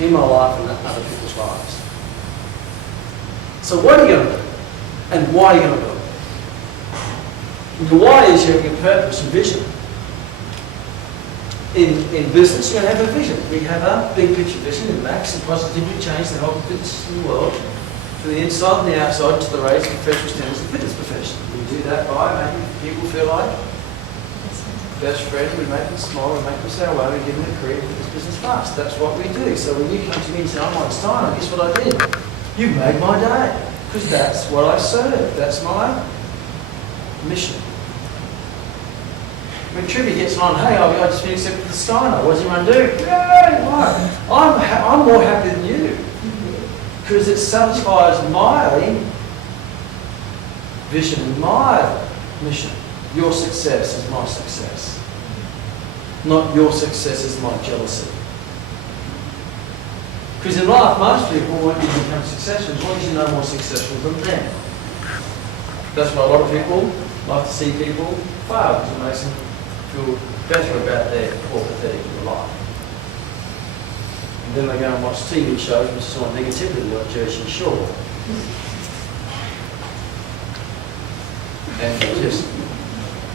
in my life and other people's lives. So what are you going to do? And why are you going to do it? And the why is you're having a purpose and vision. In business, you're going to have a vision. We have a big picture vision in Max and positively change the whole business in the world. From the inside and the outside to the raise professional standards of fitness profession. We do that by making people feel like best friends. We make them smile, we make them say, well, we give them a career in this business fast. That's what we do. So when you come to me and say, I'm Einstein, guess what I did? You made my day. Because that's what I serve. That's my mission. When Trivia gets on, hey, I just been accepted the Steiner. What does everyone do? Yay! I'm more happy than you. Because it satisfies my vision and my mission. Your success is my success. Not your success is my jealousy. Because in life, most people want you to become successful as long as you're no more successful than them. That's why a lot of people like to see people fail, because it makes them feel better about their poor, pathetic life. And then they go and watch TV shows which is all negativity, like Jersey Shore. And they just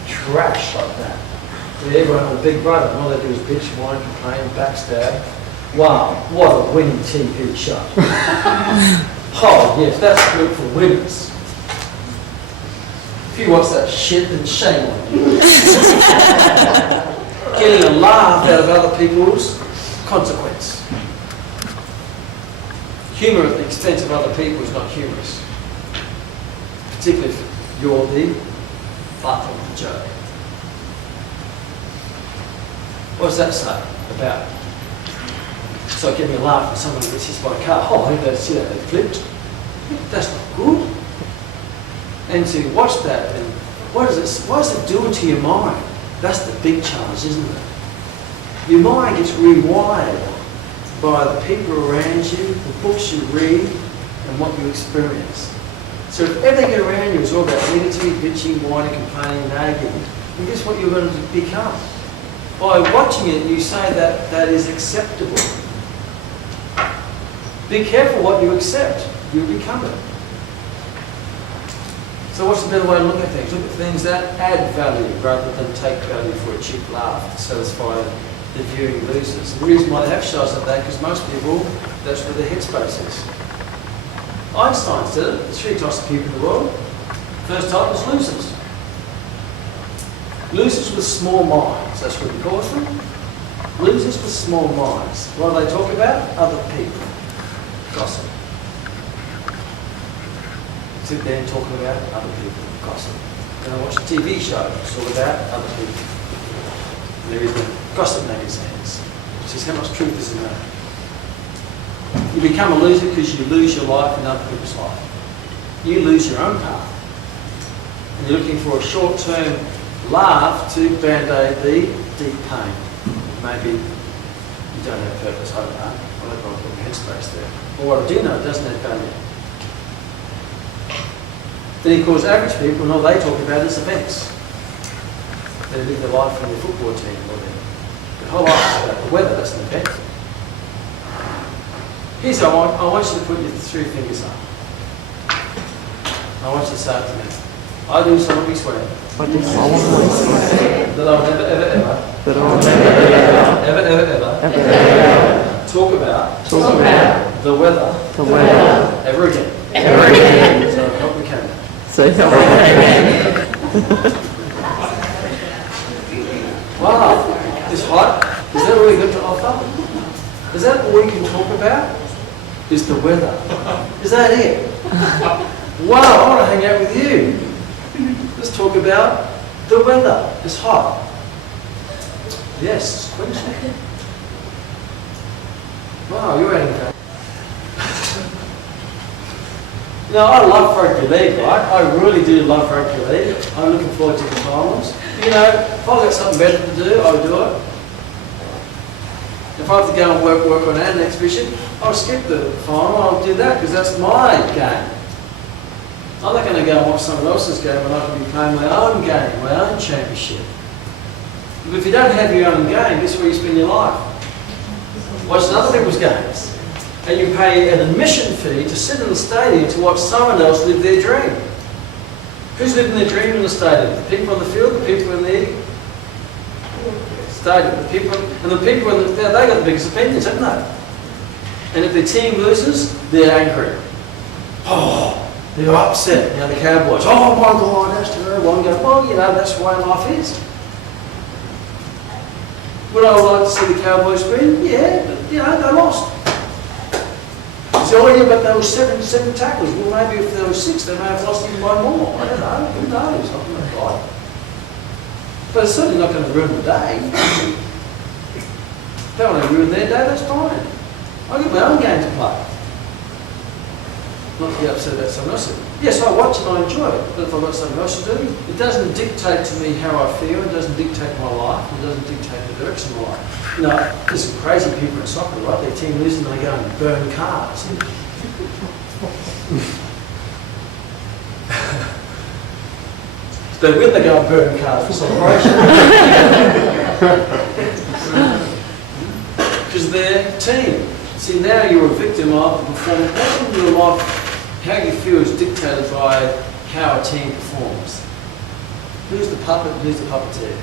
trash like that. Everyone on Big Brother, and all they do is bitch, whine, complain, backstab. Wow, what a winning TV show. Oh yes, that's good for winners. If you watch that shit, then shame on you. Getting a laugh out of other people's consequence. Humour at the expense of other people is not humorous. Particularly if you're the butt of the joke. What does that say about? It's like getting a laugh when someone gets hit by a car. Oh, I think they see that, they flipped. That's not good. And to watch that, and what does it do to your mind? That's the big challenge, isn't it? Your mind gets rewired by the people around you, the books you read, and what you experience. So if everything around you is all about negativity, bitching, whining, complaining, nagging, then guess what you're going to become? By watching it, you say that that is acceptable. Be careful what you accept. You'll become it. So what's the better way to look at things? Look at things that add value rather than take value for a cheap laugh to satisfy the viewing losers. The reason why they have shows like that, because most people, that's where their headspace is. Einstein did it. There's 3 types of people in the world. First type is losers. Losers with small minds, that's what he calls them. Losers with small minds. What do they talk about? Other people. Gossip. Sit there and talking about other people. Gossip. Then I watch a TV show, it's all about other people. There is the gossip magazines, which is how much truth is in that. You become a loser because you lose your life in other people's life. You lose your own path. And you're looking for a short-term laugh to band-aid the deep pain. Maybe you don't have purpose, I don't know. I'll let God put my headspace there. But what I do know, it doesn't have value. Then of course average people, and all they talk about is events. They live their life in their football team, or their whole life is about the weather, that's an event. Here's how I want you to put your 3 fingers up. I want you to say it to me. I do solemnly swear. I do solemnly swear that I will never, ever, talk about the weather ever again. So help me Kman. So help me. Wow, this hot. Is that all you got to offer? Is that all we can talk about? Is the weather? Is that it? Wow, I want to hang out with you. Let's talk about the weather. It's hot. Yes, it's quenching. Wow, you're having that. You know, I love rugby league, right? I really do love rugby league. I'm looking forward to the finals. You know, if I've got something better to do, I'll do it. If I have to go and work on an exhibition, I'll skip the final, I'll do that because that's my game. I'm not going to go and watch someone else's game when I can be playing my own game, my own championship. But if you don't have your own game, this is where you spend your life. Watching other people's games. And you pay an admission fee to sit in the stadium to watch someone else live their dream. Who's living their dream in the stadium? The people on the field, the people in the stadium, the people in the, they got the biggest opinions, haven't they? And if their team loses, they're angry. Oh, they're upset. You know, the Cowboys, oh my God, that's terrible. I'm going, well, you know, that's the way life is. Would I like to see the Cowboys win? Yeah, but, you know, they lost. So, oh yeah, but there were seven tackles. Well, maybe if there were 6, they may have lost even by more. I don't know. Who knows? I'm not God. But it's certainly not going to ruin the day. If they want to ruin their day, that's fine. I've got my own game to play. not to be upset about someone else. Yes, I watch and I enjoy it, but if I've got something else to do, it doesn't dictate to me how I feel, it doesn't dictate my life, it doesn't dictate the direction of my life. You know, there's some crazy people in soccer, right? Their team loses and they go and burn cars. If they win, they go and burn cars for celebration. Because their team. See, now you're a victim of the performance. What in your life, how you feel is dictated by how a team performs. Who's the puppet and who's the puppeteer?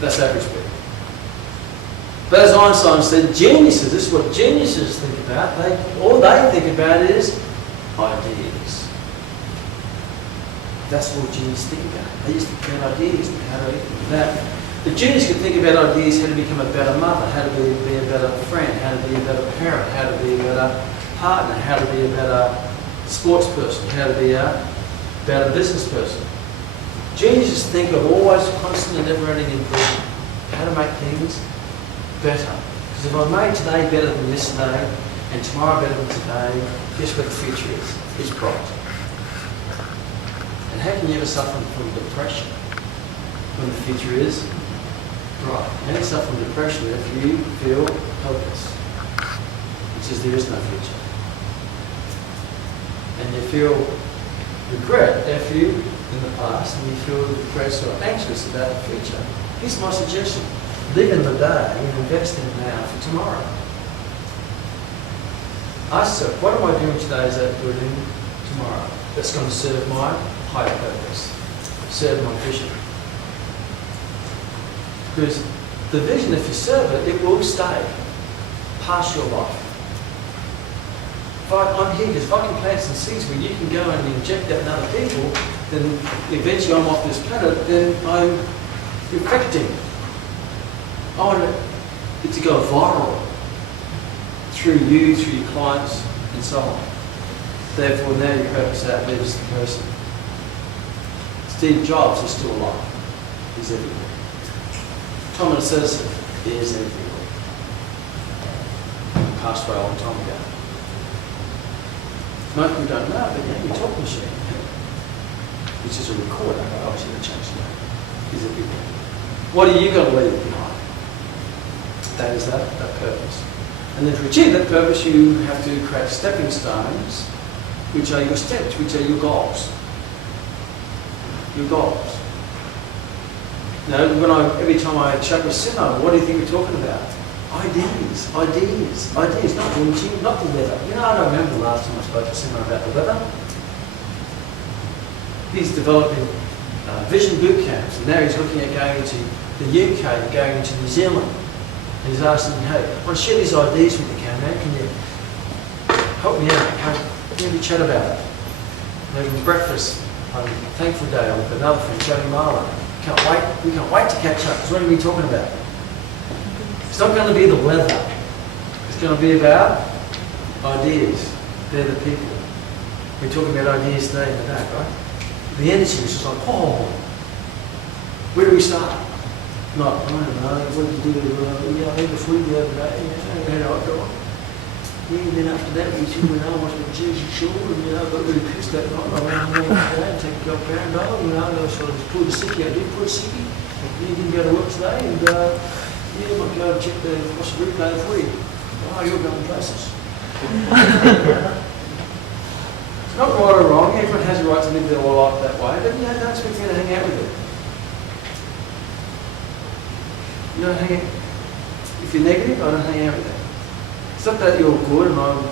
That's average people. But as Einstein said, geniuses, this is what geniuses think about. All they think about is ideas. That's what geniuses think about. They just think about ideas and how to that. The genius can think about ideas, how to become a better mother, how to be a better friend, how to be a better parent, how to be a better partner, how to be a better sports person, how to be a better business person. Geniuses think of always constant and never-ending improvement, how to make things better. Because if I made today better than yesterday, and tomorrow better than today, guess what the future is? It's bright. And how can you ever suffer from depression when the future is bright? You only suffer from depression if you feel hopeless, which is there is no future. And you feel regret if you in the past and you feel depressed or anxious about the future. Here's my suggestion. Live in the day and invest in it now for tomorrow. Ask yourself, what am I doing today that I'm doing tomorrow that's going to serve my higher purpose, serve my vision? Because the vision, if you serve it, it will stay past your life. I'm here because if I can plant some seeds where you can go and inject that in other people, then eventually I'm off this planet, then I'm infecting. I want it to go viral through you, through your clients, and so on. Therefore, now your purpose outlives the person. Steve Jobs is still alive. He's everywhere. Thomas Edison is everywhere. He passed away a long time ago. Most people don't know, but your talk machine, which is a recorder, obviously the change name, is everywhere. What are you going to leave behind? That is that purpose. And then to achieve that purpose, you have to create stepping stones, which are your steps, which are your goals. Your goals. Now, every time I chat with Simo, what do you think we're talking about? Ideas, not winching, not the weather. You know, I don't remember the last time I spoke to Simo about the weather. He's developing vision boot camps, and now he's looking at going into the UK and going into New Zealand. And he's asking, hey, I want to share these ideas with you, Kman. Can you help me out? Can we chat about it? Having breakfast on Thankful Day with another friend, Johnny Marlowe. We can't wait to catch up, because what are we talking about? It's not going to be the weather. It's going to be about ideas. They're the people. We're talking about ideas today in the back, right? The energy is just like, oh, where do we start? Not, I don't know, what did you do? I had the food the other day, and I got and then after that, we said, I was with Jersey Shore, and I got really pissed that night. I went home and take a go pound over, I sort of pulled the sickie. I did pull a sickie. He didn't go to work today, and I might go and check the replay for you. Oh, you're going places. It's not right or wrong. Everyone has a right to live their life that way, but don't expect me to hang out with it. You don't hang out. If you're negative, I don't hang out with it. It's not that you're good and I'm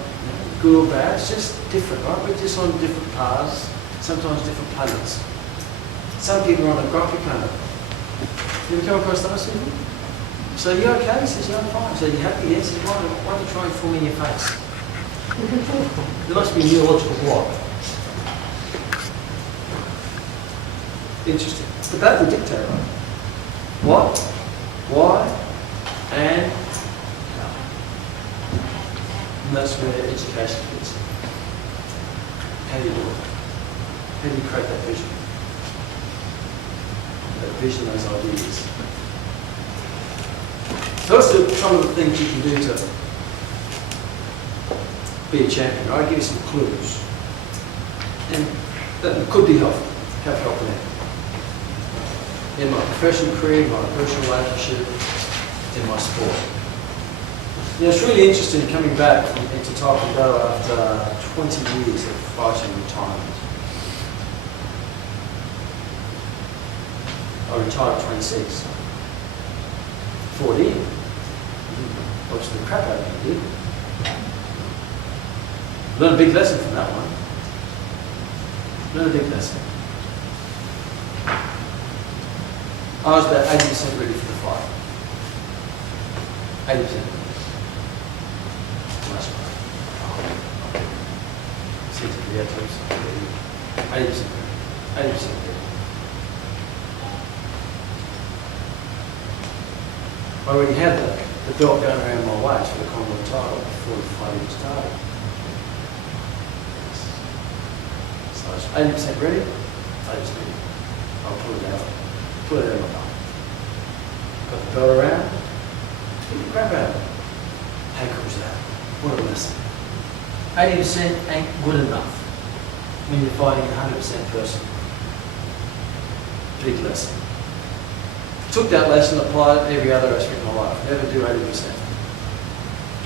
good or bad, it's just different, right? We're just on different paths, sometimes different planets. Some people are on a grumpy planet. You ever come across those people? So you okay? He says, yeah, I'm fine. So you happy? Yes. He says, why don't you try and fall in your face? There must be a neurological block. Interesting. But that will dictate, right? What, why, and how. And that's where education fits in. How do you do it? How do you create that vision? That vision, those ideas. So what's some of the things you can do to be a champion. I give you some clues. And that could be helpful, have help in that. In my professional career, in my personal relationship, in my sport. You know, it's really interesting coming back into Taekwondo after 20 years of fighting retirement. I retired at 26. 14. Watched the crap out of me, did. Learned a big lesson from that one. Learned a big lesson. I was about 80% ready for the fight. 80%. Last fight. Seems to be 80% ready. 80% ready. I already had the belt going around my waist for the Commonwealth title before the fight even started. So I was 80% ready, 80% ready. I'll pull it out. Pull it out of my bum. Got the belt around, beat the crap out of it. How cool is that? What a lesson. 80% ain't good enough when you're fighting a 100% person. Big lesson. Took that lesson, applied it every other aspect of my life. Never do 80%.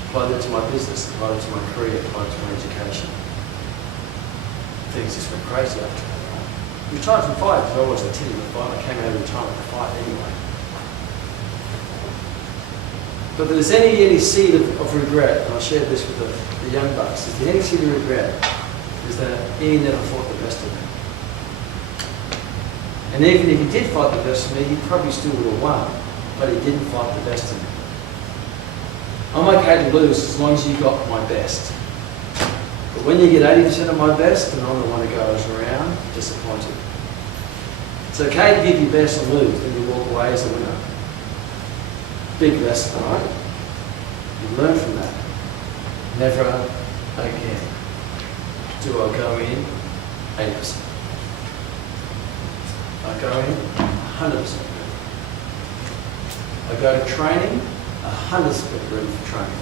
Applied it to my business, applied it to my career, applied it to my education. Things just went crazy after that. Retired from fight because I was a team of fight. I came out of retirement to fight anyway. But if there's any seed of regret, and I shared this with the young bucks, if there's any seed of regret, is that Ian never fought the best of me. And even if he did fight the best of me, he probably still would have won, but he didn't fight the best of me. I'm okay to lose as long as you got my best. But when you get 80% of my best, then I'm the one who goes around disappointed. It's okay to give your best and lose, then you walk away as a winner. Big lesson, right? You learn from that. Never again do I go in 80%. I go in 100% ready. I go to training 100% ready for training.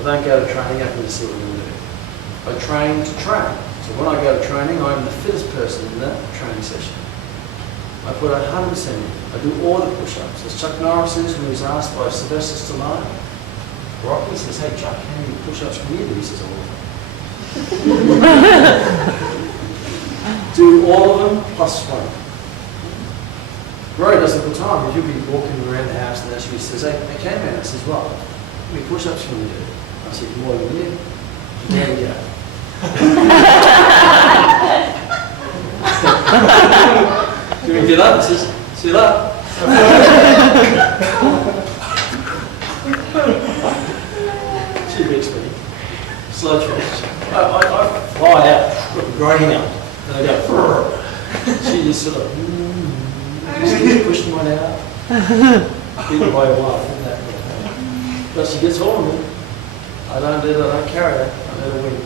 I don't go to training having to see what I'm going to do. I train to train. So when I go to training, I'm the fittest person in that training session. I put 100% in. I do all the push-ups. As Chuck Norris says when he was asked by Sylvester Stallone, Rocky says, "Hey Chuck, how many push-ups can you do?" He says, "All of them." Do all of them plus one. Rory does it all the time. He'll be walking around the house and she says, "Hey, Kman." I says, "Well, how many push-ups can you do?" I said, "More than you." There you go. Do we get up? He says, "Sit up." She beats me. Slow transition. I fly out, grinding out. And I go, she just sort of, just keeps pushing one out. Beaten by a while from that. But she gets hold of me. I don't carry that. I let her win.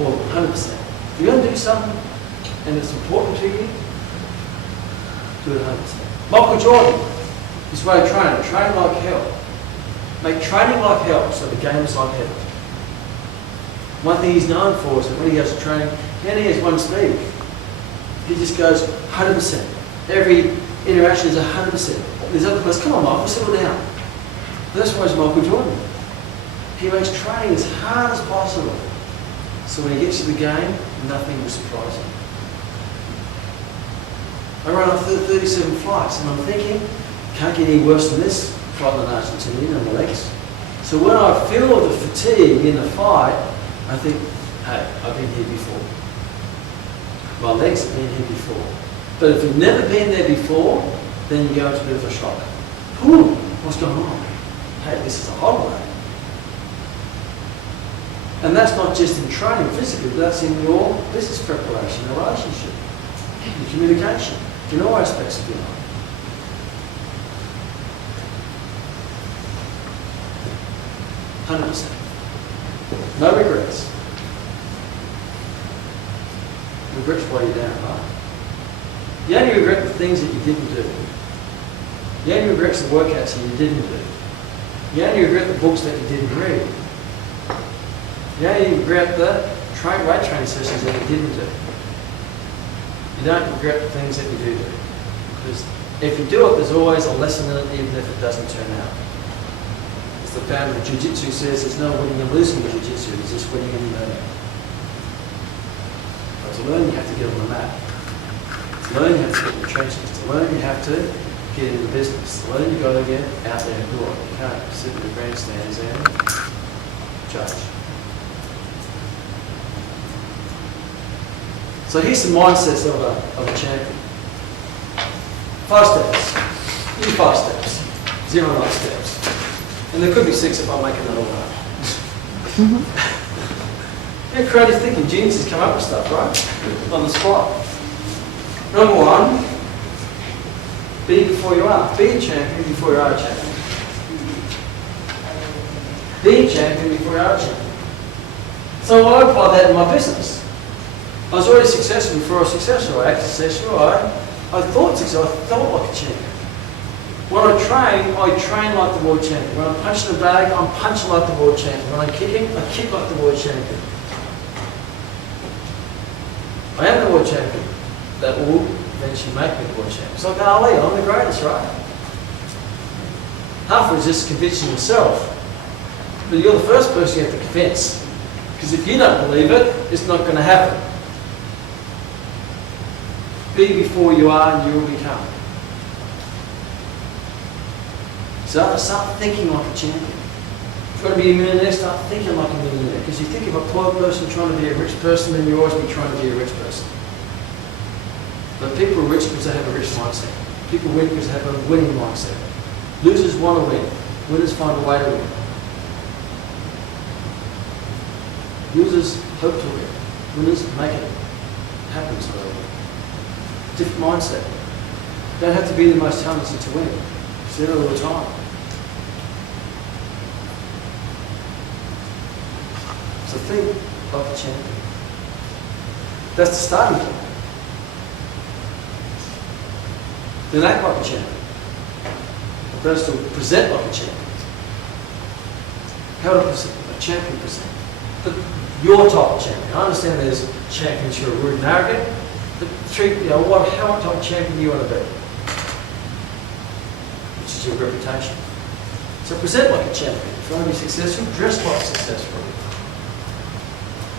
Well, 100%. If you're going to do something and it's important to you, do it 100%. Michael Jordan, his way of training like hell. Make training like hell so the game is like heaven. One thing he's known for is that when he goes to training, he only has one speed. He just goes 100%. Every interaction is 100%. There's other players, "Come on, Michael, settle down." But that's why he's Michael Jordan. He makes training as hard as possible. So when he gets to the game, nothing will surprise him. I run off 37 flights and I'm thinking, can't get any worse than this fighting an Argentinian on the legs. So when I feel the fatigue in the fight, I think, hey, I've been here before. My legs have been here before. But if you've never been there before, then you go into a bit of a shock. Ooh, what's going on? Hey, this is a holiday. And that's not just in training physically, that's in your business preparation, your relationship, your communication, in all aspects of your life. %. No regrets. Regrets weigh you down, right? You only regret the things that you didn't do. You only regret the workouts that you didn't do. You only regret the books that you didn't read. You only regret the weight training sessions that you didn't do. You don't regret the things that you do. Because if you do it, there's always a lesson in it, even if it doesn't turn out. As the founder of Jiu-Jitsu says, there's no winning and losing in Jiu-Jitsu, there's just winning and learning. But to learn, you have to get on the mat. To learn, you have to get in the trenches. To learn, you have to get into the business. To learn, you've got to get out there and do it. You can't sit in the grandstands and judge. So here's some mindsets of a champion. 5 steps. Give me 5 steps. 0 9 steps. And there could be 6 if I make another one. Yeah, creative thinking. Geniuses come up with stuff, right? On the spot. Number 1, be before you are. Be a champion before you are a champion. Be a champion before you are a champion. So I apply that in my business. I was already successful before I was successful. I acted successful. I thought successful. I felt like a champion. When I train like the world champion. When I'm punching the bag, I'm punching like the world champion. When I'm kicking, I kick like the world champion. I am the world champion. That will eventually make me the world champion. So like Ali, I'm the greatest, right? Half of it is just convincing yourself. But you're the first person you have to convince. Because if you don't believe it, it's not going to happen. Be before you are and you will become. So start thinking like a champion. If you want to be a millionaire, start thinking like a millionaire. Because you think of a poor person trying to be a rich person, then you'll always be trying to be a rich person. But people are rich because they have a rich mindset. People win because they have a winning mindset. Losers want to win. Winners find a way to win. Losers hope to win. Winners make it happen to them. Different mindset. You don't have to be the most talented to win. It's there all the time. So think like a champion. That's the starting point. Then act like a champion. First to present like a champion. How does a champion present? Your type of champion. I understand there's champions who are rude and arrogant, but how type of champion do you want to be? Which is your reputation. So present like a champion. If you want to be successful, dress like successful.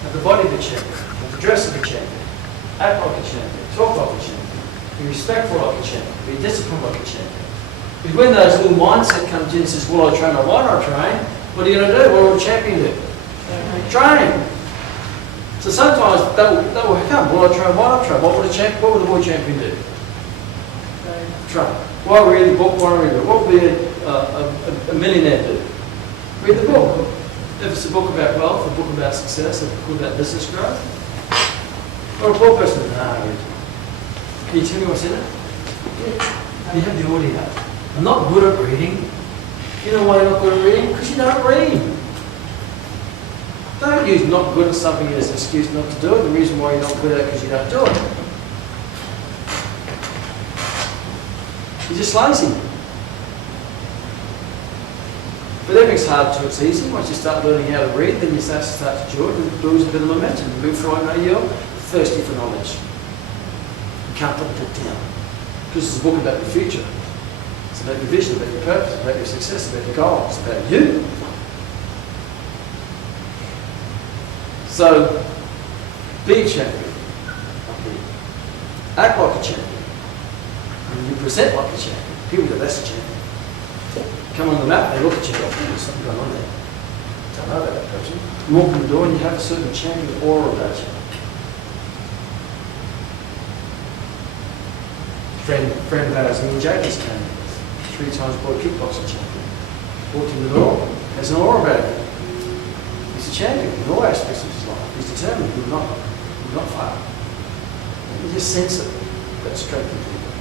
Have the body of a champion. Have the dress of a champion. Act like a champion. Talk like a champion. Be respectful like a champion. Be disciplined like a champion. Because when those little mindset comes in and says, will I train or why not train? What are you going to do? What will a champion do? Train. So sometimes that will come. Will I train? Why not train? What would the world champion do? Train. Why read the book? Why read the book? What would a millionaire do? Read the book. If it's a book about wealth, a book about success, a book about business growth, or a poor person, can you tell me what's in it? You have the audio. I'm not good at reading. You know why you're not good at reading? Because you don't read. Don't use not good at something as an excuse not to do it. The reason why you're not good at it is because you don't do it. You're just lazy. But everything's hard to it's easy. Once you start learning how to read, then you start to do it and builds a bit of momentum. And before I know you're thirsty for knowledge. You can't put the book down. Because it's a book about the future. It's about your vision, about your purpose, about your success, about your goals, it's about you. So, be a champion. Act like a champion. And you present like a champion. People go, that's a champion. Come on the map, they look at you and go, there's something going on there. Don't know about that person. You walk in the door and you have a certain champion aura about you. Friend of ours, Ian Jacobs came in. 3 times world kickboxing champion. Walked in the door, has an aura about him. He's a champion in all aspects of his life. He's determined he will not fail. You just sense it, that strength in people.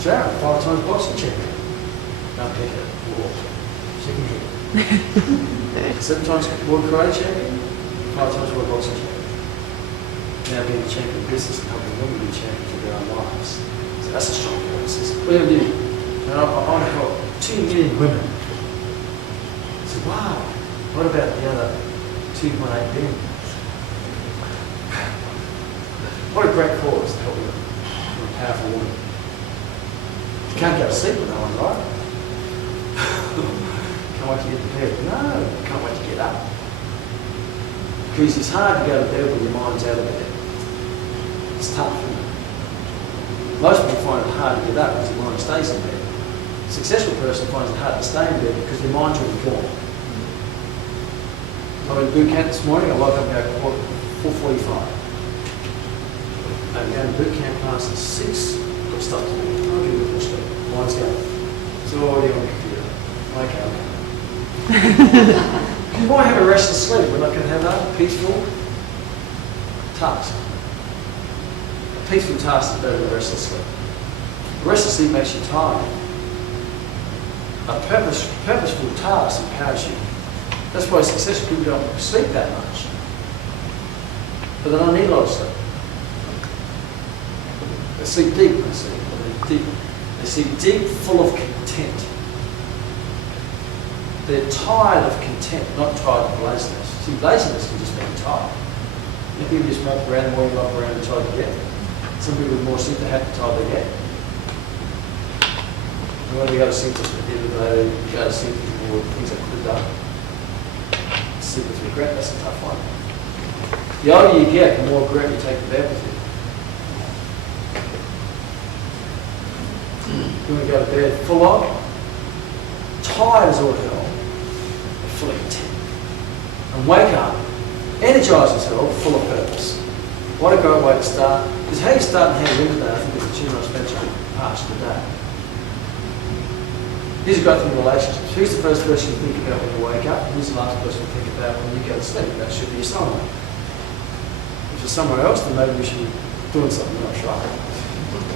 Sharon, 5 times boxing champion. Don't pick it, walk. She can hit. 7 times world karate champion, 5 times world boxing champion. Now being a champion in business and helping women be champions of their own lives. So that's a strong point. What do you do? I want to help 2 million women wow, what about the other 2.8 billion? What a great cause to help you. You're a powerful woman. You can't go to sleep with no one, right? Can't wait to get to bed. No, can't wait to get up. Because it's hard to go to bed when your mind's out of bed. It's tough, isn't it? Most people find it hard to get up because their mind stays in bed. A successful person finds it hard to stay in bed because their mind's already gone. I went to boot camp this morning. I woke up about 4:45. I'm going to boot camp class at 6. Got stuff to do. I'll give it a full sleep. Mind's going. It's already on the computer. Okay. You might have a restless sleep. We're not going to have that peaceful task. A peaceful task is better than a restless sleep. A restless sleep makes you tired. A purposeful task empowers you. That's why successful people don't sleep that much. But they don't need a lot of sleep. They sleep deep when they sleep. They sleep deep, full of content. They're tired of content, not tired of laziness. See, laziness can just make you tired. If people just mope around, the more you mope around, the tired you get. Some people with more sleep, the tired they get. And when we go to sleep, at the end of the day, you go to sleep with more things that could have done. Sleep with regret, that's a tough one. The older you get, the more regret you take to bed with you. You want to go to bed full on, tired as all hell, but full of intent. And wake up, energise yourself, full of purpose. What a great way to start. Because how you start and how you end the day, I think is the two most beneficial parts of the day. Here's a great thing in relationships. Who's the first person you think about when you wake up? Who's the last person you think about when you go to sleep? That should be your soulmate. If it's somewhere else, then maybe we should be doing something we're not sure.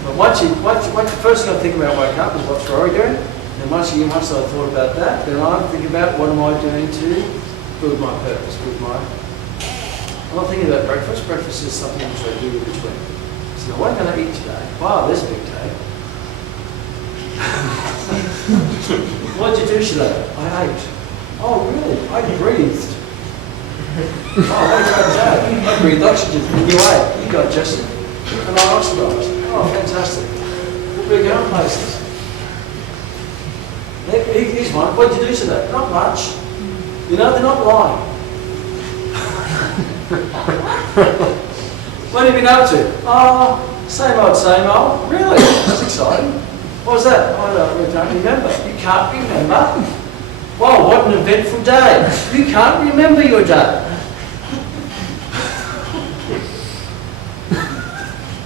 But once the first thing I think about waking up is what's Rory doing, and once I've thought about that, then I think about what am I doing to build my purpose, I'm not thinking about breakfast. Breakfast is something which I do in between. So what am I going to eat today? Wow, there's a big day. What did you do today? I ate. Oh, really? I breathed. Oh, what a great day. I breathed oxygen and you ate. You got Jesse. And I oxidized. Oh, fantastic. We're going places. Here's one. What did you do today? Not much. You know, they're not lying. What have you been up to? Oh, same old, same old. Really? That's exciting. What was that? I don't remember. You can't remember? Wow, what an eventful day. You can't remember your day.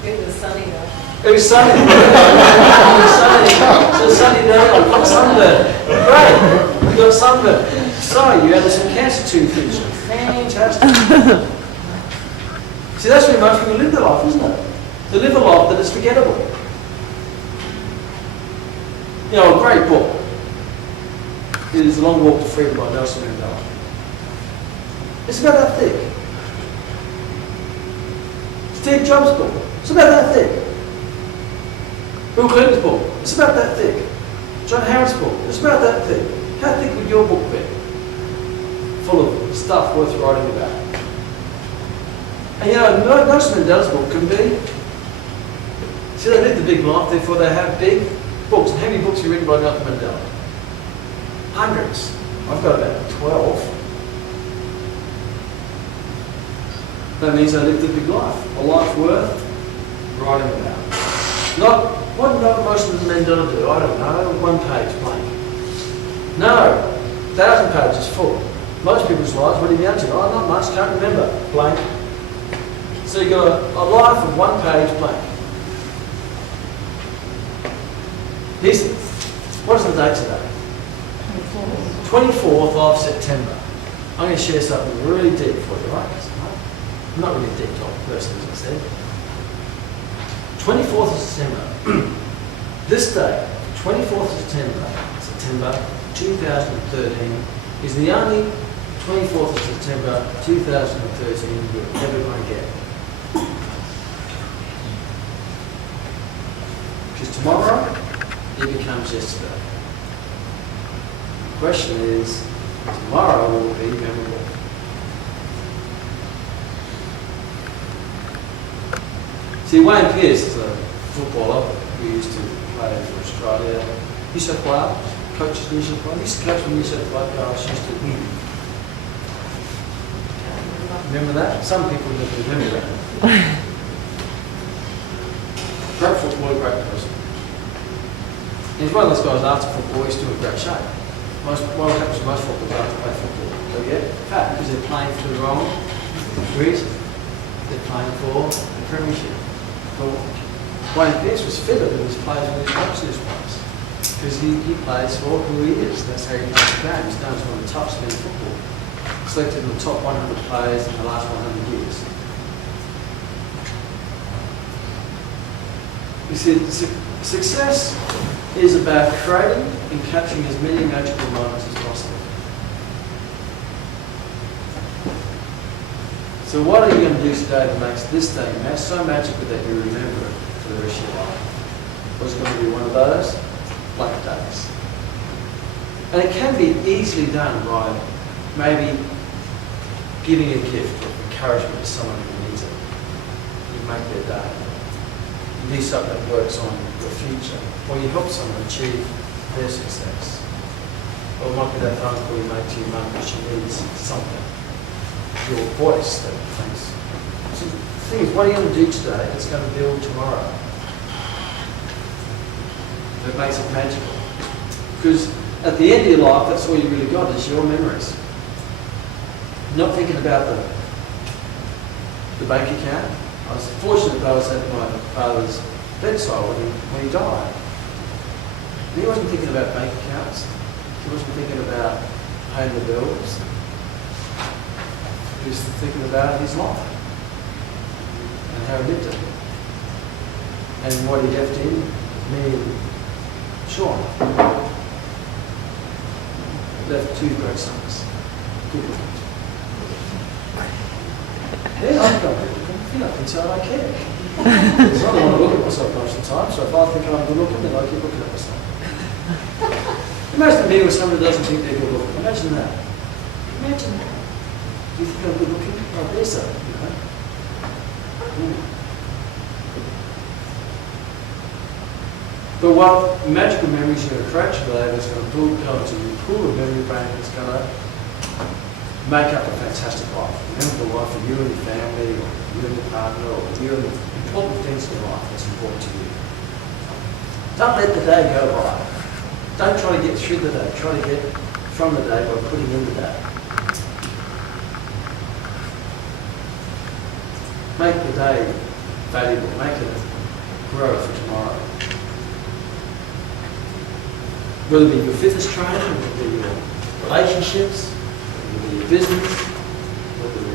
It was sunny though. It was sunny. It was sunny. So sunny day, I got sunburn. Great. You got sunburn. Sorry, you had some cancer tooth vision. Fantastic. See, that's where most people live their life, isn't it? They live a life that is forgettable. You know, a great book is The Long Walk to Freedom by Nelson Mandela. It's about that thick. Steve Jobs' book, it's about that thick. Bill Clinton's book, it's about that thick. John Harris' book, it's about that thick. How thick would your book be? Full of stuff worth writing about. And you know, Nelson Mandela's book can be, see, they lived a big life, therefore they have big books. And how many books have you written by Nelson Mandela? Hundreds. I've got about 12. That means they lived a big life. A life worth writing about. What did Nelson Mandela do? I don't know. 1 page blank. No. 1,000 pages full. Most people's lives, what have you been up to? Oh, not much, can't remember. Blank. So you've got a life of 1 page blank. What is the date today? 24th of September. I'm going to share something really deep for you, right? I'm not really a deep talk person, as I said. 24th of September. This day, 24th of September 2013, is the only 24th of September 2013 you're ever going to get. Because tomorrow, it becomes yesterday. The question is, Tomorrow will be memorable. See, Wayne Pearce is a footballer who used to play for Australia. New South Wales, coaches New South Wales. He used to coach for New South Wales, used to win. Remember that? Some people never remember that. Great footballer, great person. And he's one of those guys after football, he's still in great shape. What happens to most footballers after play football? They get fat because they're playing for the wrong reason. They're playing for the premiership. Well, Wayne Pearce was fitter than his players when he coached this place. Because he plays for who he is. That's how he plays the game. He's known as one of the toughest men in football. Selected in the top 100 players in the last 100 years. You see, success is about creating and capturing as many magical moments as possible. So what are you going to do today that makes this day so magical that you remember it for the rest of your life? Was it going to be one of those blank days? And it can be easily done by maybe giving a gift of encouragement to someone who needs it. You make their day. You do something that works on your future. Or you help someone achieve their success. Or it might be that phone call you make to your mum because she needs something. Your voice that makes. So the thing is, what are you going to do today that's going to build tomorrow? That makes it magical. Because at the end of your life, that's all you really got is your memories. Not thinking about the bank account. I was fortunate that I was at my father's bedside when he died. And he wasn't thinking about bank accounts. He wasn't thinking about paying the bills. He was thinking about his life and how he lived it. And what he left in, me and Sean. Left two great sons. Good looking. Yeah, I'm not good looking. You know, so I don't care. Because I don't want to look at myself most of the time, so if I think I'm good looking, then I keep looking at myself. Imagine me with someone who doesn't think they're good looking. Imagine that. Imagine that. Do you think I'm good looking? Oh, there's so, you know. But what magical memories you're going to create today that's going to go into your pool of memory bank that's going to make up a fantastic life. Remember the life of you and your family, or you and your partner, or you and the important things in life that's important to you. Don't let the day go by. Don't try to get through the day. Try to get from the day by putting in the day. Make the day valuable. Make it grow for tomorrow. Whether it be your fitness training, whether it be your relationships, whether it be your business, whether it be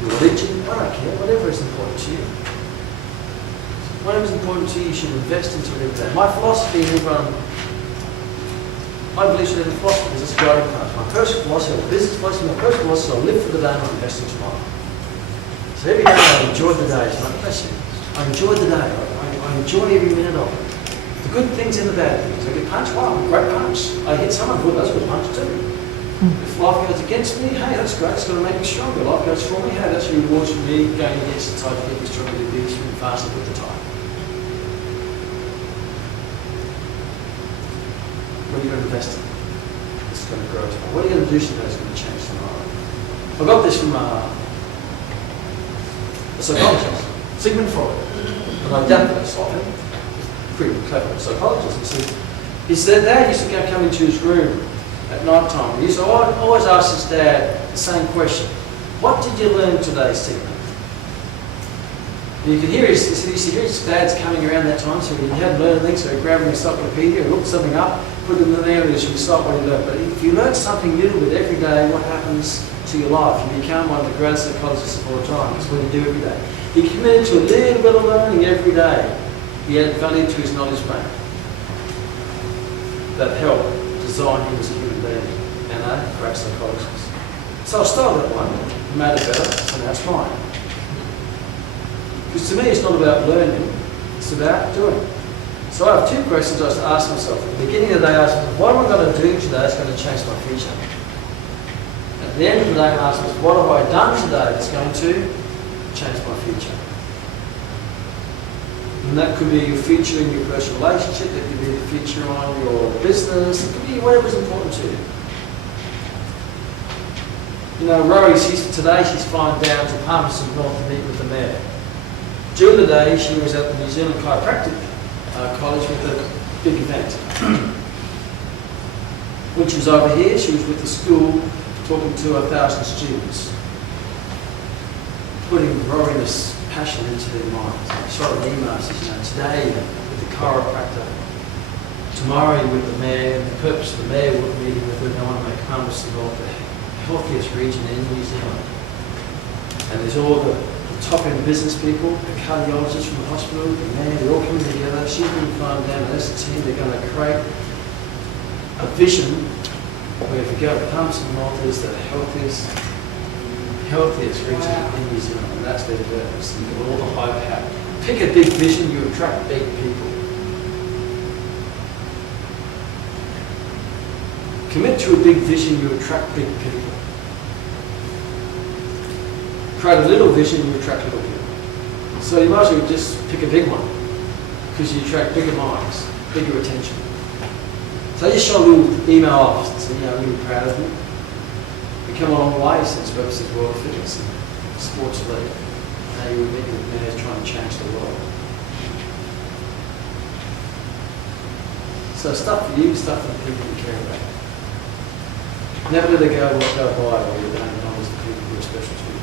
your religion, I don't care, whatever is important to you. Whatever is important to you, you should invest into it every day. My philosophy, I believe in philosophy because it's a guiding path. My personal philosophy, my business philosophy, my personal philosophy, I'll live for the day and I'll invest in tomorrow. So every day I enjoy the day. So bless you. I enjoy the day. I enjoy every minute of it. The good things and the bad things. I get punched, wow, great punch. I hit someone, good, that's a good punch too. If life goes against me, hey, that's great, it's going to make me stronger. Life goes for me, hey, that's rewards for me going against the tide to get me stronger, to be through faster with the tide. What are you going to invest in? This is going to grow tomorrow. What are you going to do today that's going to change tomorrow? I got this from a psychologist, Sigmund Freud, and I adapted this off him. Pretty clever psychologist. He said Dad used to come into his room at night time. He used to always ask his dad the same question. What did you learn today, Sigmund? And you could hear his dad's coming around that time, so he hadn't learned anything, so he grabbed an encyclopedia, looked something up, put it in there, and he should recite what he learned. But if you learn something little bit every day, what happens to your life? You become one of the greatest psychologists of all time. It's what you do every day. He committed to a little bit of learning every day. He added value to his knowledge bank. That helped design him as a human being and a great psychologist. So I stole that one, made it better, so now it's mine. Because to me it's not about learning, it's about doing. So I have two questions I have to ask myself. At the beginning of the day I ask myself, what am I going to do today that's going to change my future? At the end of the day, ask us, what have I done today that's going to change my future? And that could be your future in your personal relationship, that could be the future on your business, it could be whatever's important to you. You know, Rory, today she's flying down to Palmerston North to meet with the mayor. During the day, she was at the New Zealand Chiropractic College with a big event. When she was over here, she was with the school talking to 1,000 students, putting Rory's passion into their minds. I shot an email, says, you know, today with the chiropractor, tomorrow with the mayor, the purpose of the mayor meeting with her, they want to make Palmerston North the healthiest region in New Zealand. And there's all the top-end business people, the cardiologists from the hospital, the mayor, they're all coming together. She's been flying down as a team. They're going to create a vision where if you go to Palmerston North is the healthiest region in New Zealand, and that's their purpose. And with all the high power. Pick a big vision, you attract big people. Commit to a big vision, you attract big people. Create a little vision, you attract little people. So you might as well just pick a big one, because you attract bigger minds, bigger attention. So I just shot a little email off, so you know, I'm really proud of them. We've come a long way since Webster's World Fitness and Sports League. Now you're meeting with mayors trying to change the world. So stuff for you, stuff for the people you care about. Never let it go by or you don't acknowledge the people who are special to you.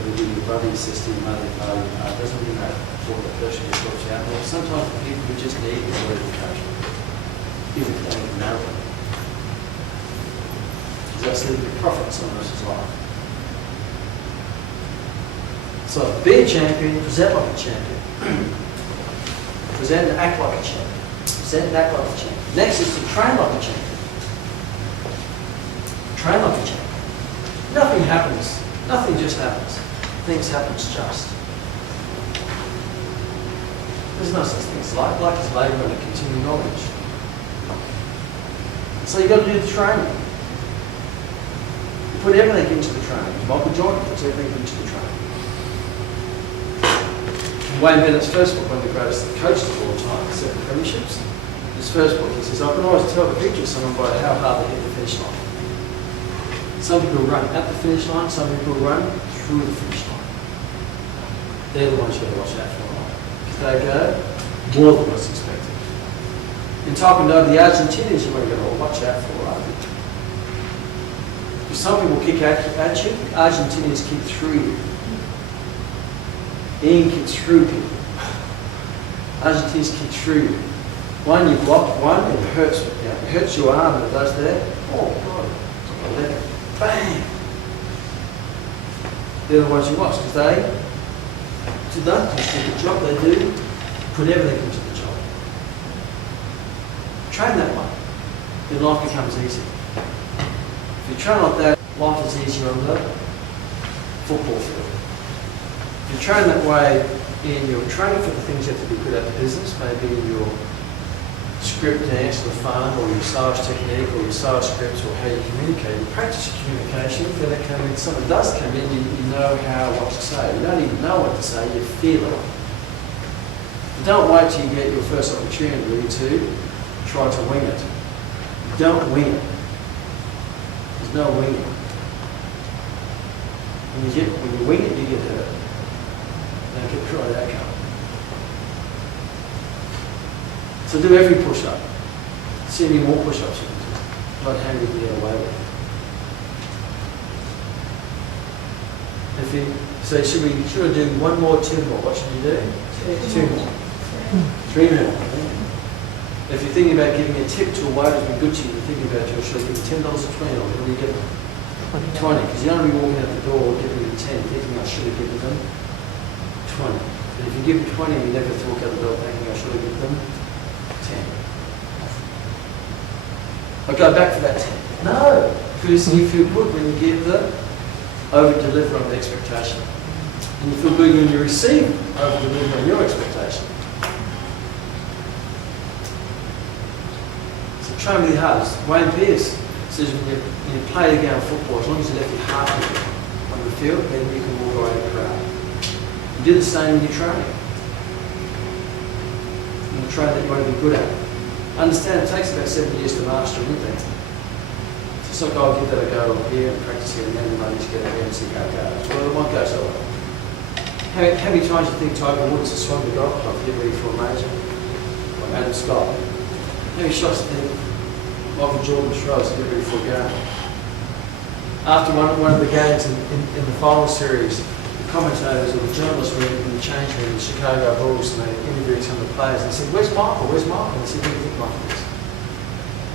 Whether it be your brother, your sister, your mother, your father, your partner, doesn't really matter what the person who sorts you out. Or sometimes the people who just need a word of encouragement, even if they don't even know them. That's the profit in someone else's life. So be a champion, present like a champion. Present and act like a champion. Present and act like a champion. Next is to train like a champion. Train like a champion. Nothing happens. Nothing just happens. Things happen just. There's no such thing as life. Life is labour and continuing knowledge. So you've got to do the training. Put everything into the training. Michael Jordan puts everything into the training. Wayne Bennett's first book, one of the greatest coaches of all time, 7 Premierships. His first book, he says, I can always tell the picture of someone by how hard they hit the finish line. Some people run at the finish line, some people run through the finish line. They're the ones you've got to watch out for. Because they go more than what's expected. In Taekwondo, the Argentinians you've got to watch out for, right? Some people kick at you, Argentinians kick through you. Ian kicks through people. Argentinians kick through you. One you block, one it hurts. You know, it hurts your arm and it does there. Oh God, bang! They're the ones you watch because they do not just do the job, they do put everything into the job. Train that way, then life becomes easy. If you train like that, life is easier on the football field. If you train that way in your training for the things you have to be good at the business, maybe in your script to answer the phone, or your sales technique, or your sales scripts, or how you communicate, you practice your communication, then it can, when someone does come in, you know what to say. You don't even know what to say, you feel it. But don't wait till you get your first opportunity to try to wing it. Don't wing it. There's no winging. When you wing it, you get hurt. Don't get try that outcome. So do every push-up. See any more push-ups you can do. Not how you can get away with it. So should we do one more, 2 more? What should you do? 2 more. 3 more. If you're thinking about giving a tip to a waiter who's been good to you, you're thinking about, should I give them $10 or $20? What do you get them? 20. Because you don't want to be walking out the door giving them 10, thinking I should have given them 20. But if you give them 20, you never walk out the door thinking I should have given them 10. I'll go back to that 10. No, because you feel good when you give the over-deliver on the expectation. And you feel good when you receive over-deliver on your expectation. So try really hard. Wayne Pierce says when you play the game of football, as long as you left your heart on the field, then you can walk away the crowd. You do the same in your training. In the training that you want to be good at. Understand it takes about 7 years to master anything. It's not like I'll give that a go here and practice here and then and I just get a MC go. Well, it might go so well. How many times do you think Tiger Woods has swung the golf club here ready for a major? Or Adam Scott? How many shots do you think Michael Jordan throws to get ready for a game? After one of the games in the final series, the commentators or the journalists were in the change room in the Chicago Bulls and they interviewed some of the players and they said, "Where's Michael? Where's Michael?" And they said, "Where do you think Michael is?"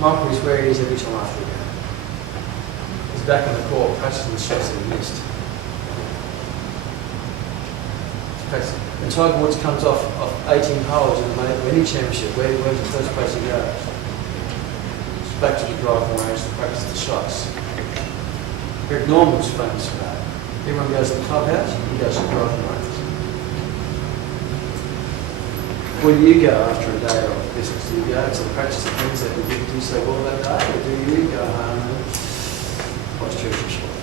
Michael is where he is every time after a game. He's back on the court practicing the shots that he missed. And Tiger Woods comes off 18 holes in the winning championship. Where's the first place he goes? It's back to the driving range to practice the shots. Greg Norman's famous for that. Everyone goes to the clubhouse, he goes to the driving range. Where do you go after a day of business? Do you go to practice the things that you didn't do so well that day, or do you go home and watch church short?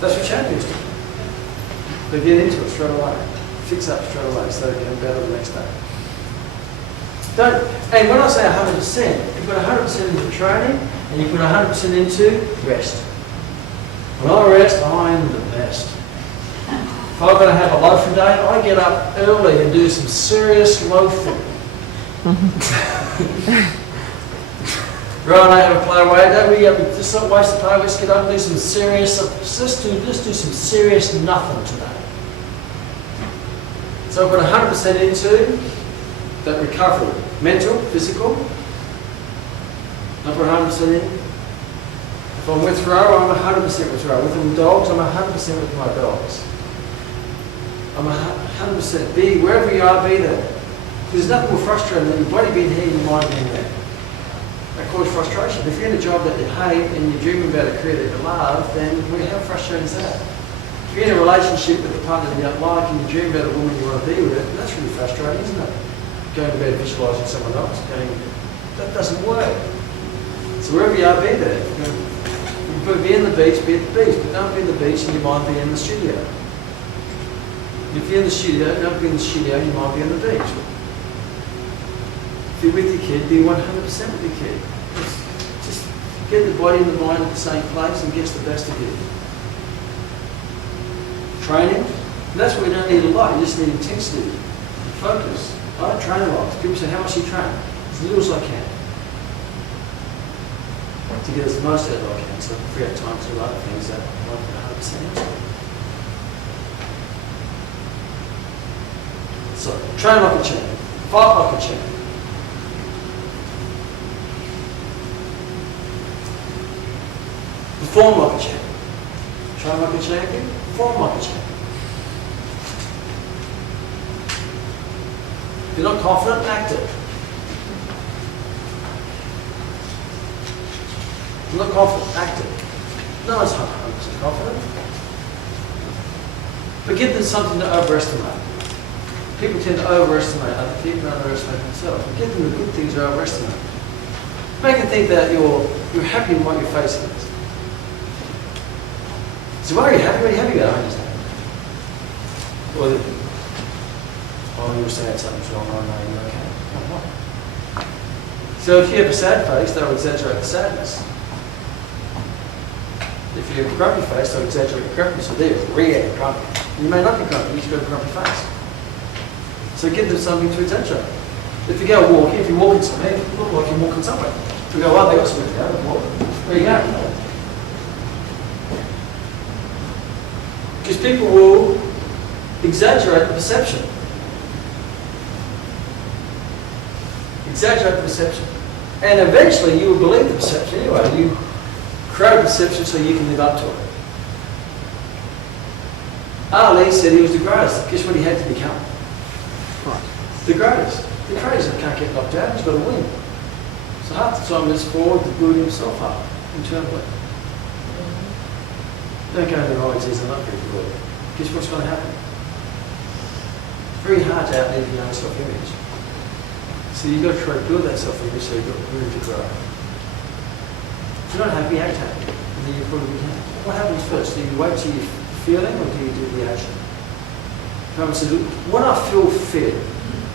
That's what champions do. They get into it straight away, fix up straight away, so they can better the next day. And when I say 100%, you put 100% into training and you put 100% into rest. When I rest, I'm the best. If I'm going to have a loafing day, I get up early and do some serious loafing. Right, I have a play away day. We just not waste the play. Let's get up and do some serious. Just do some serious nothing today. So I put 100% into that recovery, mental, physical. I put 100% in. If I'm with Row, I'm 100% with Row. With the dogs, I'm 100% with my dogs. I'm 100%. Be wherever you are, be there. There's nothing more frustrating than your body being here and your mind being there. That causes frustration. If you're in a job that you hate and you're dreaming about a career that you love, then how frustrating is that? If you're in a relationship with a partner that you don't like and you dream about a woman you want to be with, that's really frustrating, isn't it? Going to bed visualising someone else, that doesn't work. So wherever you are, be there. You can be in the beach, be at the beach, but don't be in the beach and your mind be in the studio. If you're in the studio, don't be in the studio, you might be on the beach. If you're with your kid, be 100% with your kid. Just get the body and the mind at the same place and gets the best of you. Training, and that's what we don't need a lot, you just need intensity, focus. I don't train a lot. People say, how much do you train? As little as I can. To get as most out of what I can, so I can free up time to do other things that I'm 100% into. So, train like a champion, fight like a champion. Perform like a champion. Train like a champion, perform like a champion. If you're not confident, act it. If you're not confident, act it. No one's 100% confident. But give them something to overestimate. People tend to overestimate other people and underestimate themselves. But give them the good things to overestimate. Make them think that you're happy in what you're facing. So why are you happy? What are you happy about? I understand. Well, you were saying something's wrong, I know you're okay. Oh, so if you have a sad face, they'll exaggerate the sadness. If you have a grumpy face, they'll exaggerate the grumpy. So they're really grumpy. You may not be grumpy, you just got a grumpy face. So give them something to exaggerate. If you go walking, if you're walking somewhere, you look like you're walking somewhere. If you go, oh, they got somewhere to go, walk. Where you going? Because people will exaggerate the perception. Exaggerate the perception. And eventually you will believe the perception anyway. You create a perception so you can live up to it. Ali said he was the greatest. Guess what he had to become? Right. The greatest. The greatest can't get knocked out, he's got to win. So half the time it's forward to build himself up internally. Don't go there, oh, he says, I'm not very good. Guess what's going to happen? It's very hard to outlive your own self-image. So you've got to try to build that self-image so you've got room to grow. If you're not happy, act happy. And then you'll probably be happy. What happens first? Do you wait till you're feeling or do you do the action? Kman said, when I feel fit,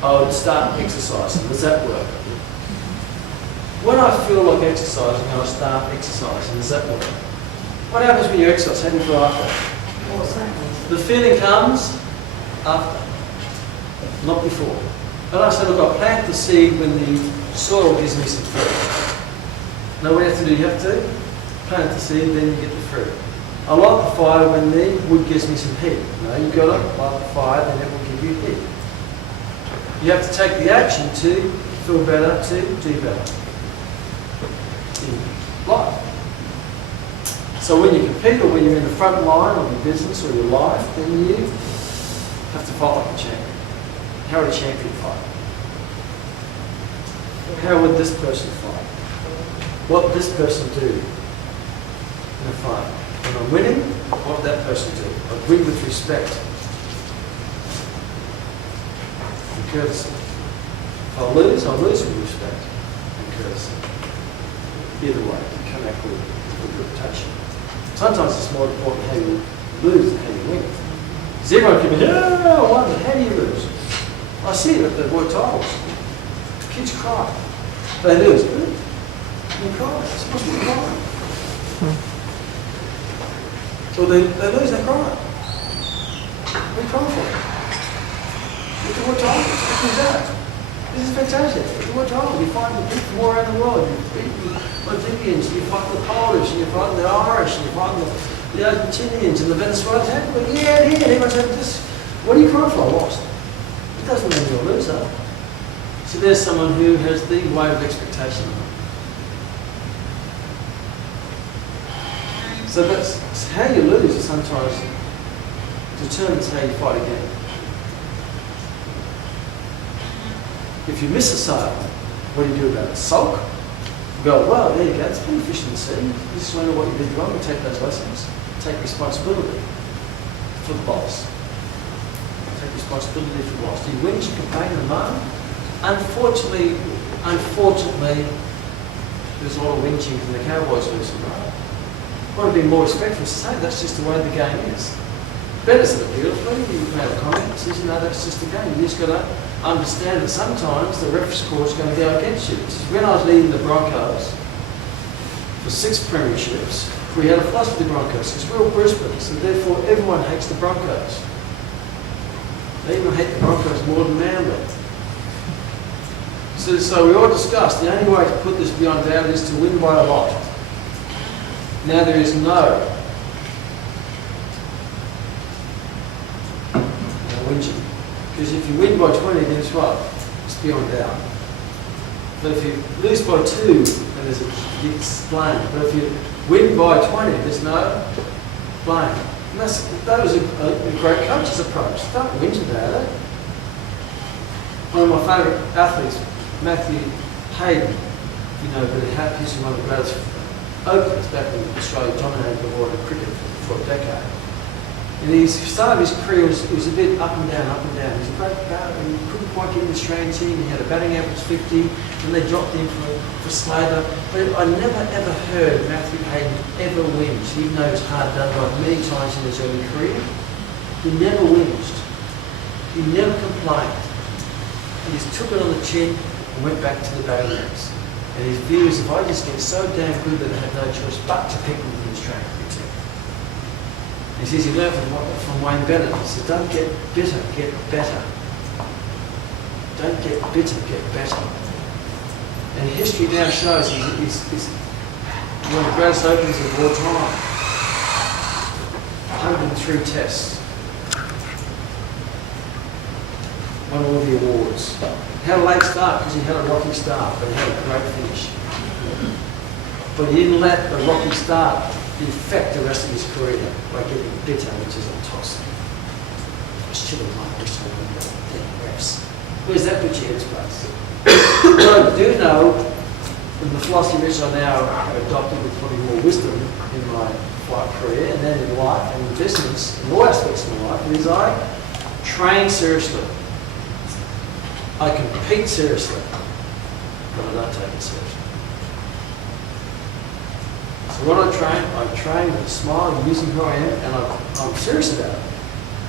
I would start exercising. Does that work? When I feel like exercising, I'll start exercising. Does that work? What happens when you exercise? How do you feel after? The feeling comes after, not before. And I said, look, I plant the seed when the soil gives me some fruit. Now what you have to do, you have to plant the seed, then you get the fruit. I light the fire when the wood gives me some heat. No, you've got to light the fire, then it will give you heat. You have to take the action to feel better, to do better in life. So when you compete or when you're in the front line of your business or your life, then you have to fight like a champion. How would a champion fight? How would this person fight? What would this person do in a fight? When I'm winning, what would that person do? I'd win with respect and courtesy. If I lose, I'll lose with respect and courtesy. Either way, you come out with good reputation. Sometimes it's more important how you lose than how you win. Because everyone can be, I won, but how do you lose? I see it at the work titles. Kids cry. They lose. They cry. They're supposed to be crying. So they lose, they cry. What are you crying for? Look at what time. Look at that. This is fantastic. Look at what time. You fight the people from all around the world. You beat the Latvians, you fight the Polish, and you fight the Irish, and you fight the Argentinians and the Venezuelans. Yeah, everyone's having this. What are you crying for? I lost. It doesn't mean you're a loser. So there's someone who has the weight of expectation. So that's how you lose is sometimes determines how you fight again. If you miss a sale, what do you do about it? Sulk? You go, well, there you go, it's been a fish in the sea. You just learn what you did wrong and take those lessons. Take responsibility for the boss. Take responsibility for the boss. Do you whinge and complain in the moment? Unfortunately, there's a lot of whinging from the Cowboys recently. I want to be more respectful to say that's just the way the game is. Better said it beautifully, you made a comment, says, that's just the game. You just got to understand that sometimes the ref score is going to go against you. When I was leading the Broncos for 6 premierships, we had a fuss with the Broncos because we're all Brisbane, so therefore everyone hates the Broncos. They even hate the Broncos more than Manly. So we all discussed the only way to put this beyond doubt is to win by a lot. Now there is no whinging. Because if you win by 20, then it's what? It's beyond doubt. But if you lose by 2, then there's it's blame. But if you win by 20, there's no blame. And that was a great coach's approach. Don't whinge about it. One of my favourite athletes, Hayden, you know, but he's one of the greatest openers back in Australia, dominated the world of cricket for a decade. And he started his career, was a bit up and down, up and down. He was a great batter, and he couldn't quite get in the Australian team. He had a batting average 50, and they dropped him for Slater. But I never ever heard Matthew Hayden ever whinge, even though it was hard done by many times in his early career. He never whinged. He never complained. He just took it on the chin and went back to the batting ranks. And his view is, if I just get so damn good that I have no choice but to pick within his training routine. He says he learned from Wayne Bennett. He says, don't get bitter, get better. Don't get bitter, get better. And history now shows he's one of the greatest openers of all time. 103 tests. Won all the awards. Had a late start because he had a rocky start, but he had a great finish. But he didn't let the rocky start affect the rest of his career by getting bitter, which is a toss. I should have won, I wish I won the refs. Where's that put your headspace? What I do know, and the philosophy which I now have adopted with probably more wisdom in my flight career, and then in life and in business, in all aspects of my life, is I train seriously. I compete seriously. but I don't take it seriously. So when I train with a smile, using who I am, and I'm serious about it.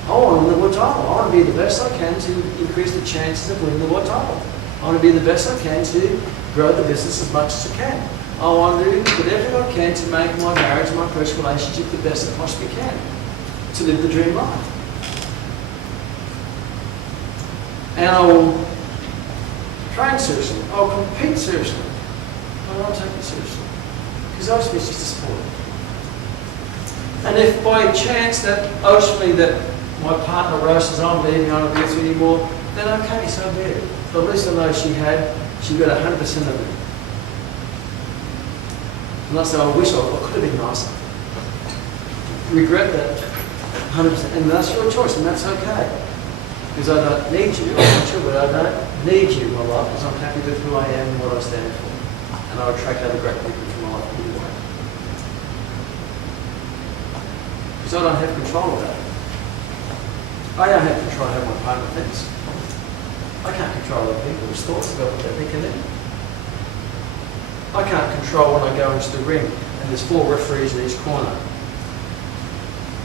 I want to win the world title. I want to be the best I can to increase the chances of winning the world title. I want to be the best I can to grow the business as much as I can. I want to do whatever I can to make my marriage, my personal relationship the best I possibly can, to live the dream life. And I will train seriously. I'll compete seriously. I won't take it seriously. Because ultimately it's just a sport. And if by chance that ultimately that my partner roasts, I'm leaving, I don't want to be with you anymore, then okay, so be it. But at least I know she got 100% of it. And I say, I wish I could have been nicer. Regret that 100%. And that's your choice, and that's okay. Because I don't need you, I'm not sure, but I don't need you in my life because I'm happy with who I am and what I stand for. And I attract other great people to my life anyway. Because I don't have control of that. I don't have control of how my partner thinks. I can't control other people's thoughts about what they're thinking then. I can't control when I go into the ring and there's 4 referees in each corner.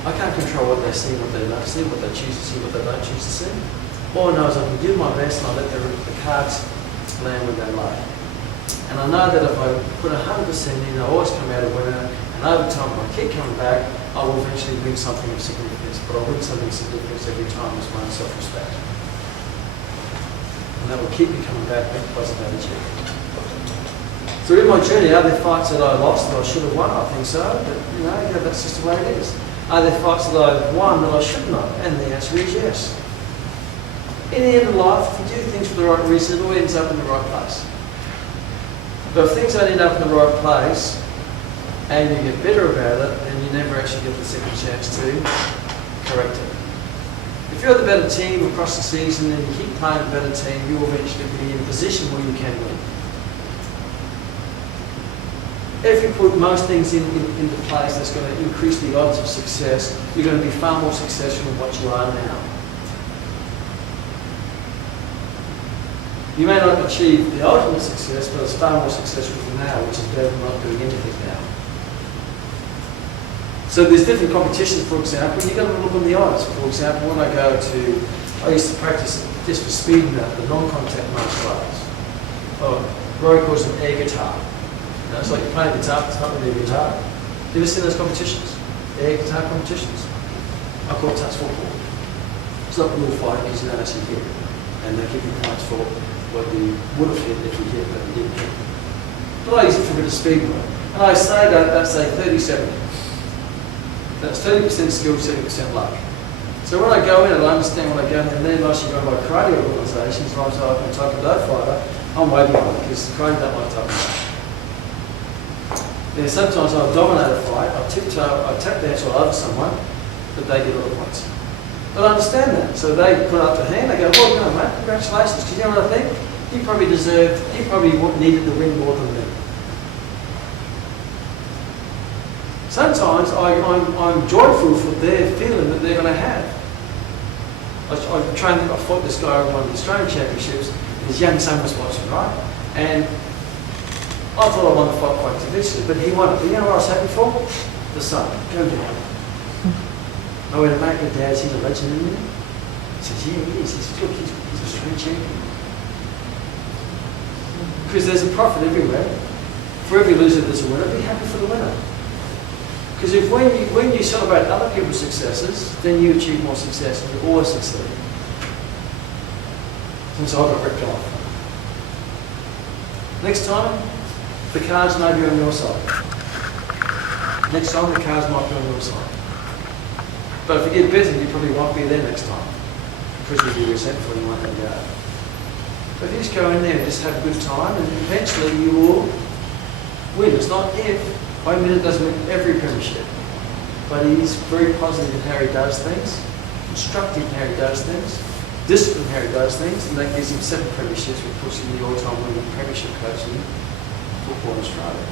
I can't control what they see, what they don't see, what they choose to see, what they don't choose to see. All I know is I can do my best and I let the cards land when they lay. And I know that if I put 100% in, I always come out a winner, and over time, if I keep coming back, I will eventually win something of significance, but I'll win something of significance every time as my own self-respect. And that will keep me coming back with a positive attitude. Through my journey, are there fights that I lost that I should have won? I think so, but yeah, that's just the way it is. Are there fights that I've won that I should not? And the answer is yes. In the end of life, if you do things for the right reason, it all ends up in the right place. But if things don't end up in the right place, and you get better about it, then you never actually get the second chance to correct it. If you're the better team across the season and you keep playing the better team, you will eventually be in a position where you can win. If you put most things into place that's going to increase the odds of success, you're going to be far more successful than what you are now. You may not achieve the ultimate success, but it's far more successful than now, which is better than not doing anything now. So there's different competitions, for example. You've got to look on the odds. For example, when I used to practice just for speeding up the non-contact martial arts. Roy calls it air guitar. It's like you're playing guitar, it's not really a guitar. You ever seen those competitions? Air guitar competitions? I call it touch football. It's not real fighting because you don't actually hit. And they give you points for what you would have hit if you hit, but you didn't hit. But I use it for a bit of speed work. And I say that's a 30-70. That's 30% skill, 70% luck. So when I go in and I understand when I go in, and then I should go by karate organisations, like I'm a Taekwondo fighter, I'm way behind because karate don't like Taekwondo. Then sometimes I'll dominate a fight, I'll tiptoe, I'll tap dance all over someone, but they get all the points. But I understand that. So they put up their hand, they go, well, no, mate, congratulations. Because you know what I think? You probably needed the win more than me. Sometimes I'm joyful for their feeling that they're going to have. I fought this guy on one of the Australian championships, and his young son was watching, right? And I thought I won the fight quite convincingly, but he won it. But you know what I was happy for? The son. Go down. I went, mate, your dad's, he's a legend, isn't he? He says, yeah, he is. He says, look, he's Australian champion. Because there's a profit everywhere. For every loser, there's a winner. Be happy for the winner. Because when you celebrate other people's successes, then you achieve more success, and you always succeed. Since I got ripped off. Next time, the cards may be on your side. Next time, the cards might be on your side. But if you get better, you probably won't be there next time. Because you'll be resentful, you won't let go. But if you just go in there and just have a good time, and eventually you will win. It's not if. I admit it doesn't win every premiership. But he's very positive in how he does things, constructive in how he does things, disciplined in how he does things, and that gives him 7 premierships, which puts him the all-time winning premiership coach in football in Australia.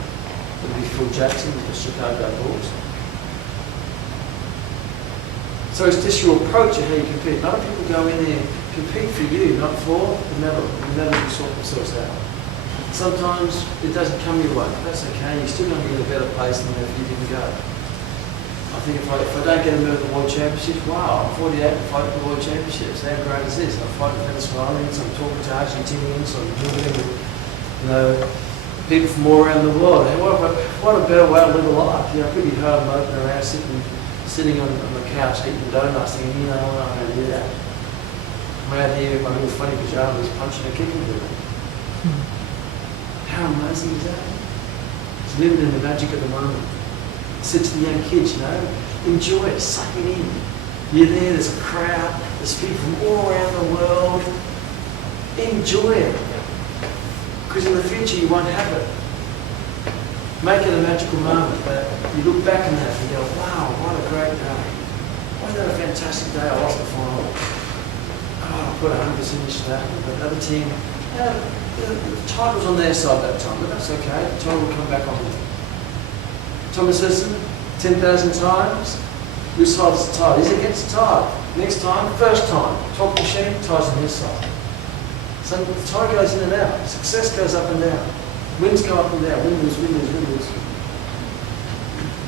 It'll be Phil Jackson with the Chicago Bulls. So it's just your approach of how you compete. A lot of people go in there and compete for you, not for the medal. The medal will sort themselves out. Sometimes it doesn't come your way. That's okay. You're still going to be in a better place than if you didn't go. I think if I don't get a medal at the World Championships, wow, I'm 48 and fighting the World Championships. How great is this? I'm fighting Venezuelans, I'm talking to Argentinians, I'm talking to, people from all around the world. And what a better way to live a life. Pretty hard moping around, sitting on the couch eating donuts, thinking, I'm not going to do that. I'm out here in my little funny pajamas punching and kicking people. How amazing is that? It's living in the magic of the moment. Sit to the young kids, enjoy it, suck it in. You're there's a crowd, there's people from all around the world. Enjoy it. Because in the future you won't have it. Make it a magical moment that you look back on that and go, wow, what a great day. Wasn't that a fantastic day? I lost the final. I put 100% into that. But the other team, the tide was on their side that time, but that's okay. The tide will come back on them. Thomas Edison, 10,000 times. Which side is the tide? He's against the tide. Next time, first time. Top machine, tide's on his side. So the tide goes in and out. Success goes up and down. Winds go up and down. Win, lose, win, lose, win, lose.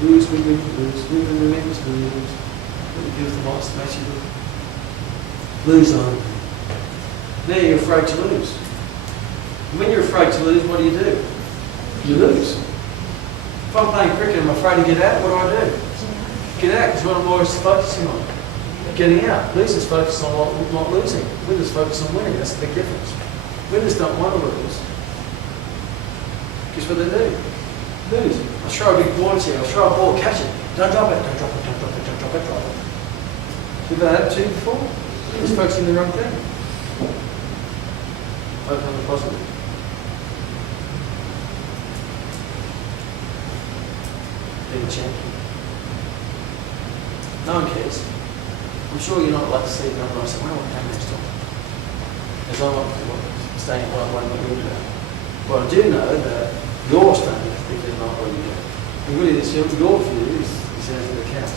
Lose, win, win, lose. Win, win, win, lose, win, lose. What you do with the master makes you lose on. Now you're afraid to lose. When you're afraid to lose, what do? You lose. If I'm playing cricket and I'm afraid to get out, what do? Get out, because what I'm always focusing on. Getting out. Losers focus on not losing. Winners focus on winning. That's the big difference. Winners don't want to lose. Guess what they do? Lose. I'll throw a big ball at you. I'll throw a ball, catch it. Don't drop it. Don't drop it. Don't drop it. Don't drop it. Drop it. You've had that too before? You're just focusing on the wrong thing. Focus on the positive. Being a champion. No one cares. I'm sure you're not like to see another one say, well, what happened next time? As I'm staying at one what you're doing. But I do know that you're staying if they're not what you're doing. And really, your view is as it counts.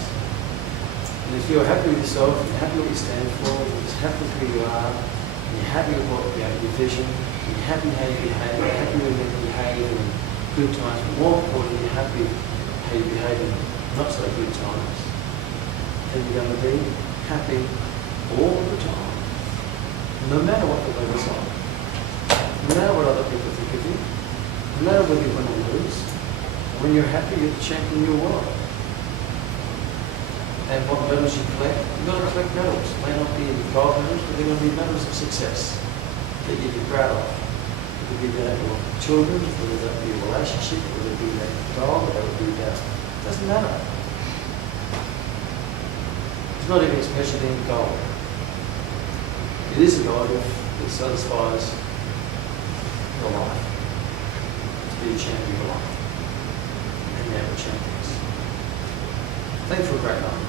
And if you're happy with yourself, and you're happy with what you stand for, and you're happy with who you are, and you're happy with what your vision, and you're happy how you behave, you're happy with how you behave in good times, but more importantly, you're happy how you behave in not so good times, then you're going to be happy all the time. No matter what the weather's like, no matter what other people think of you, no matter whether you win or lose, when you're happy, you're the champion of your world. And what medals you collect, you've got to collect medals. It may not be gold medals, but they're going to be medals of success that you'd be proud of. It could be that your children, whether that be a relationship, whether it be that dog, whether it be that, it doesn't matter. It's not even especially in gold. It is a gold if it satisfies your life. To be a champion of your life. And now we're champions. Thank you for a great night.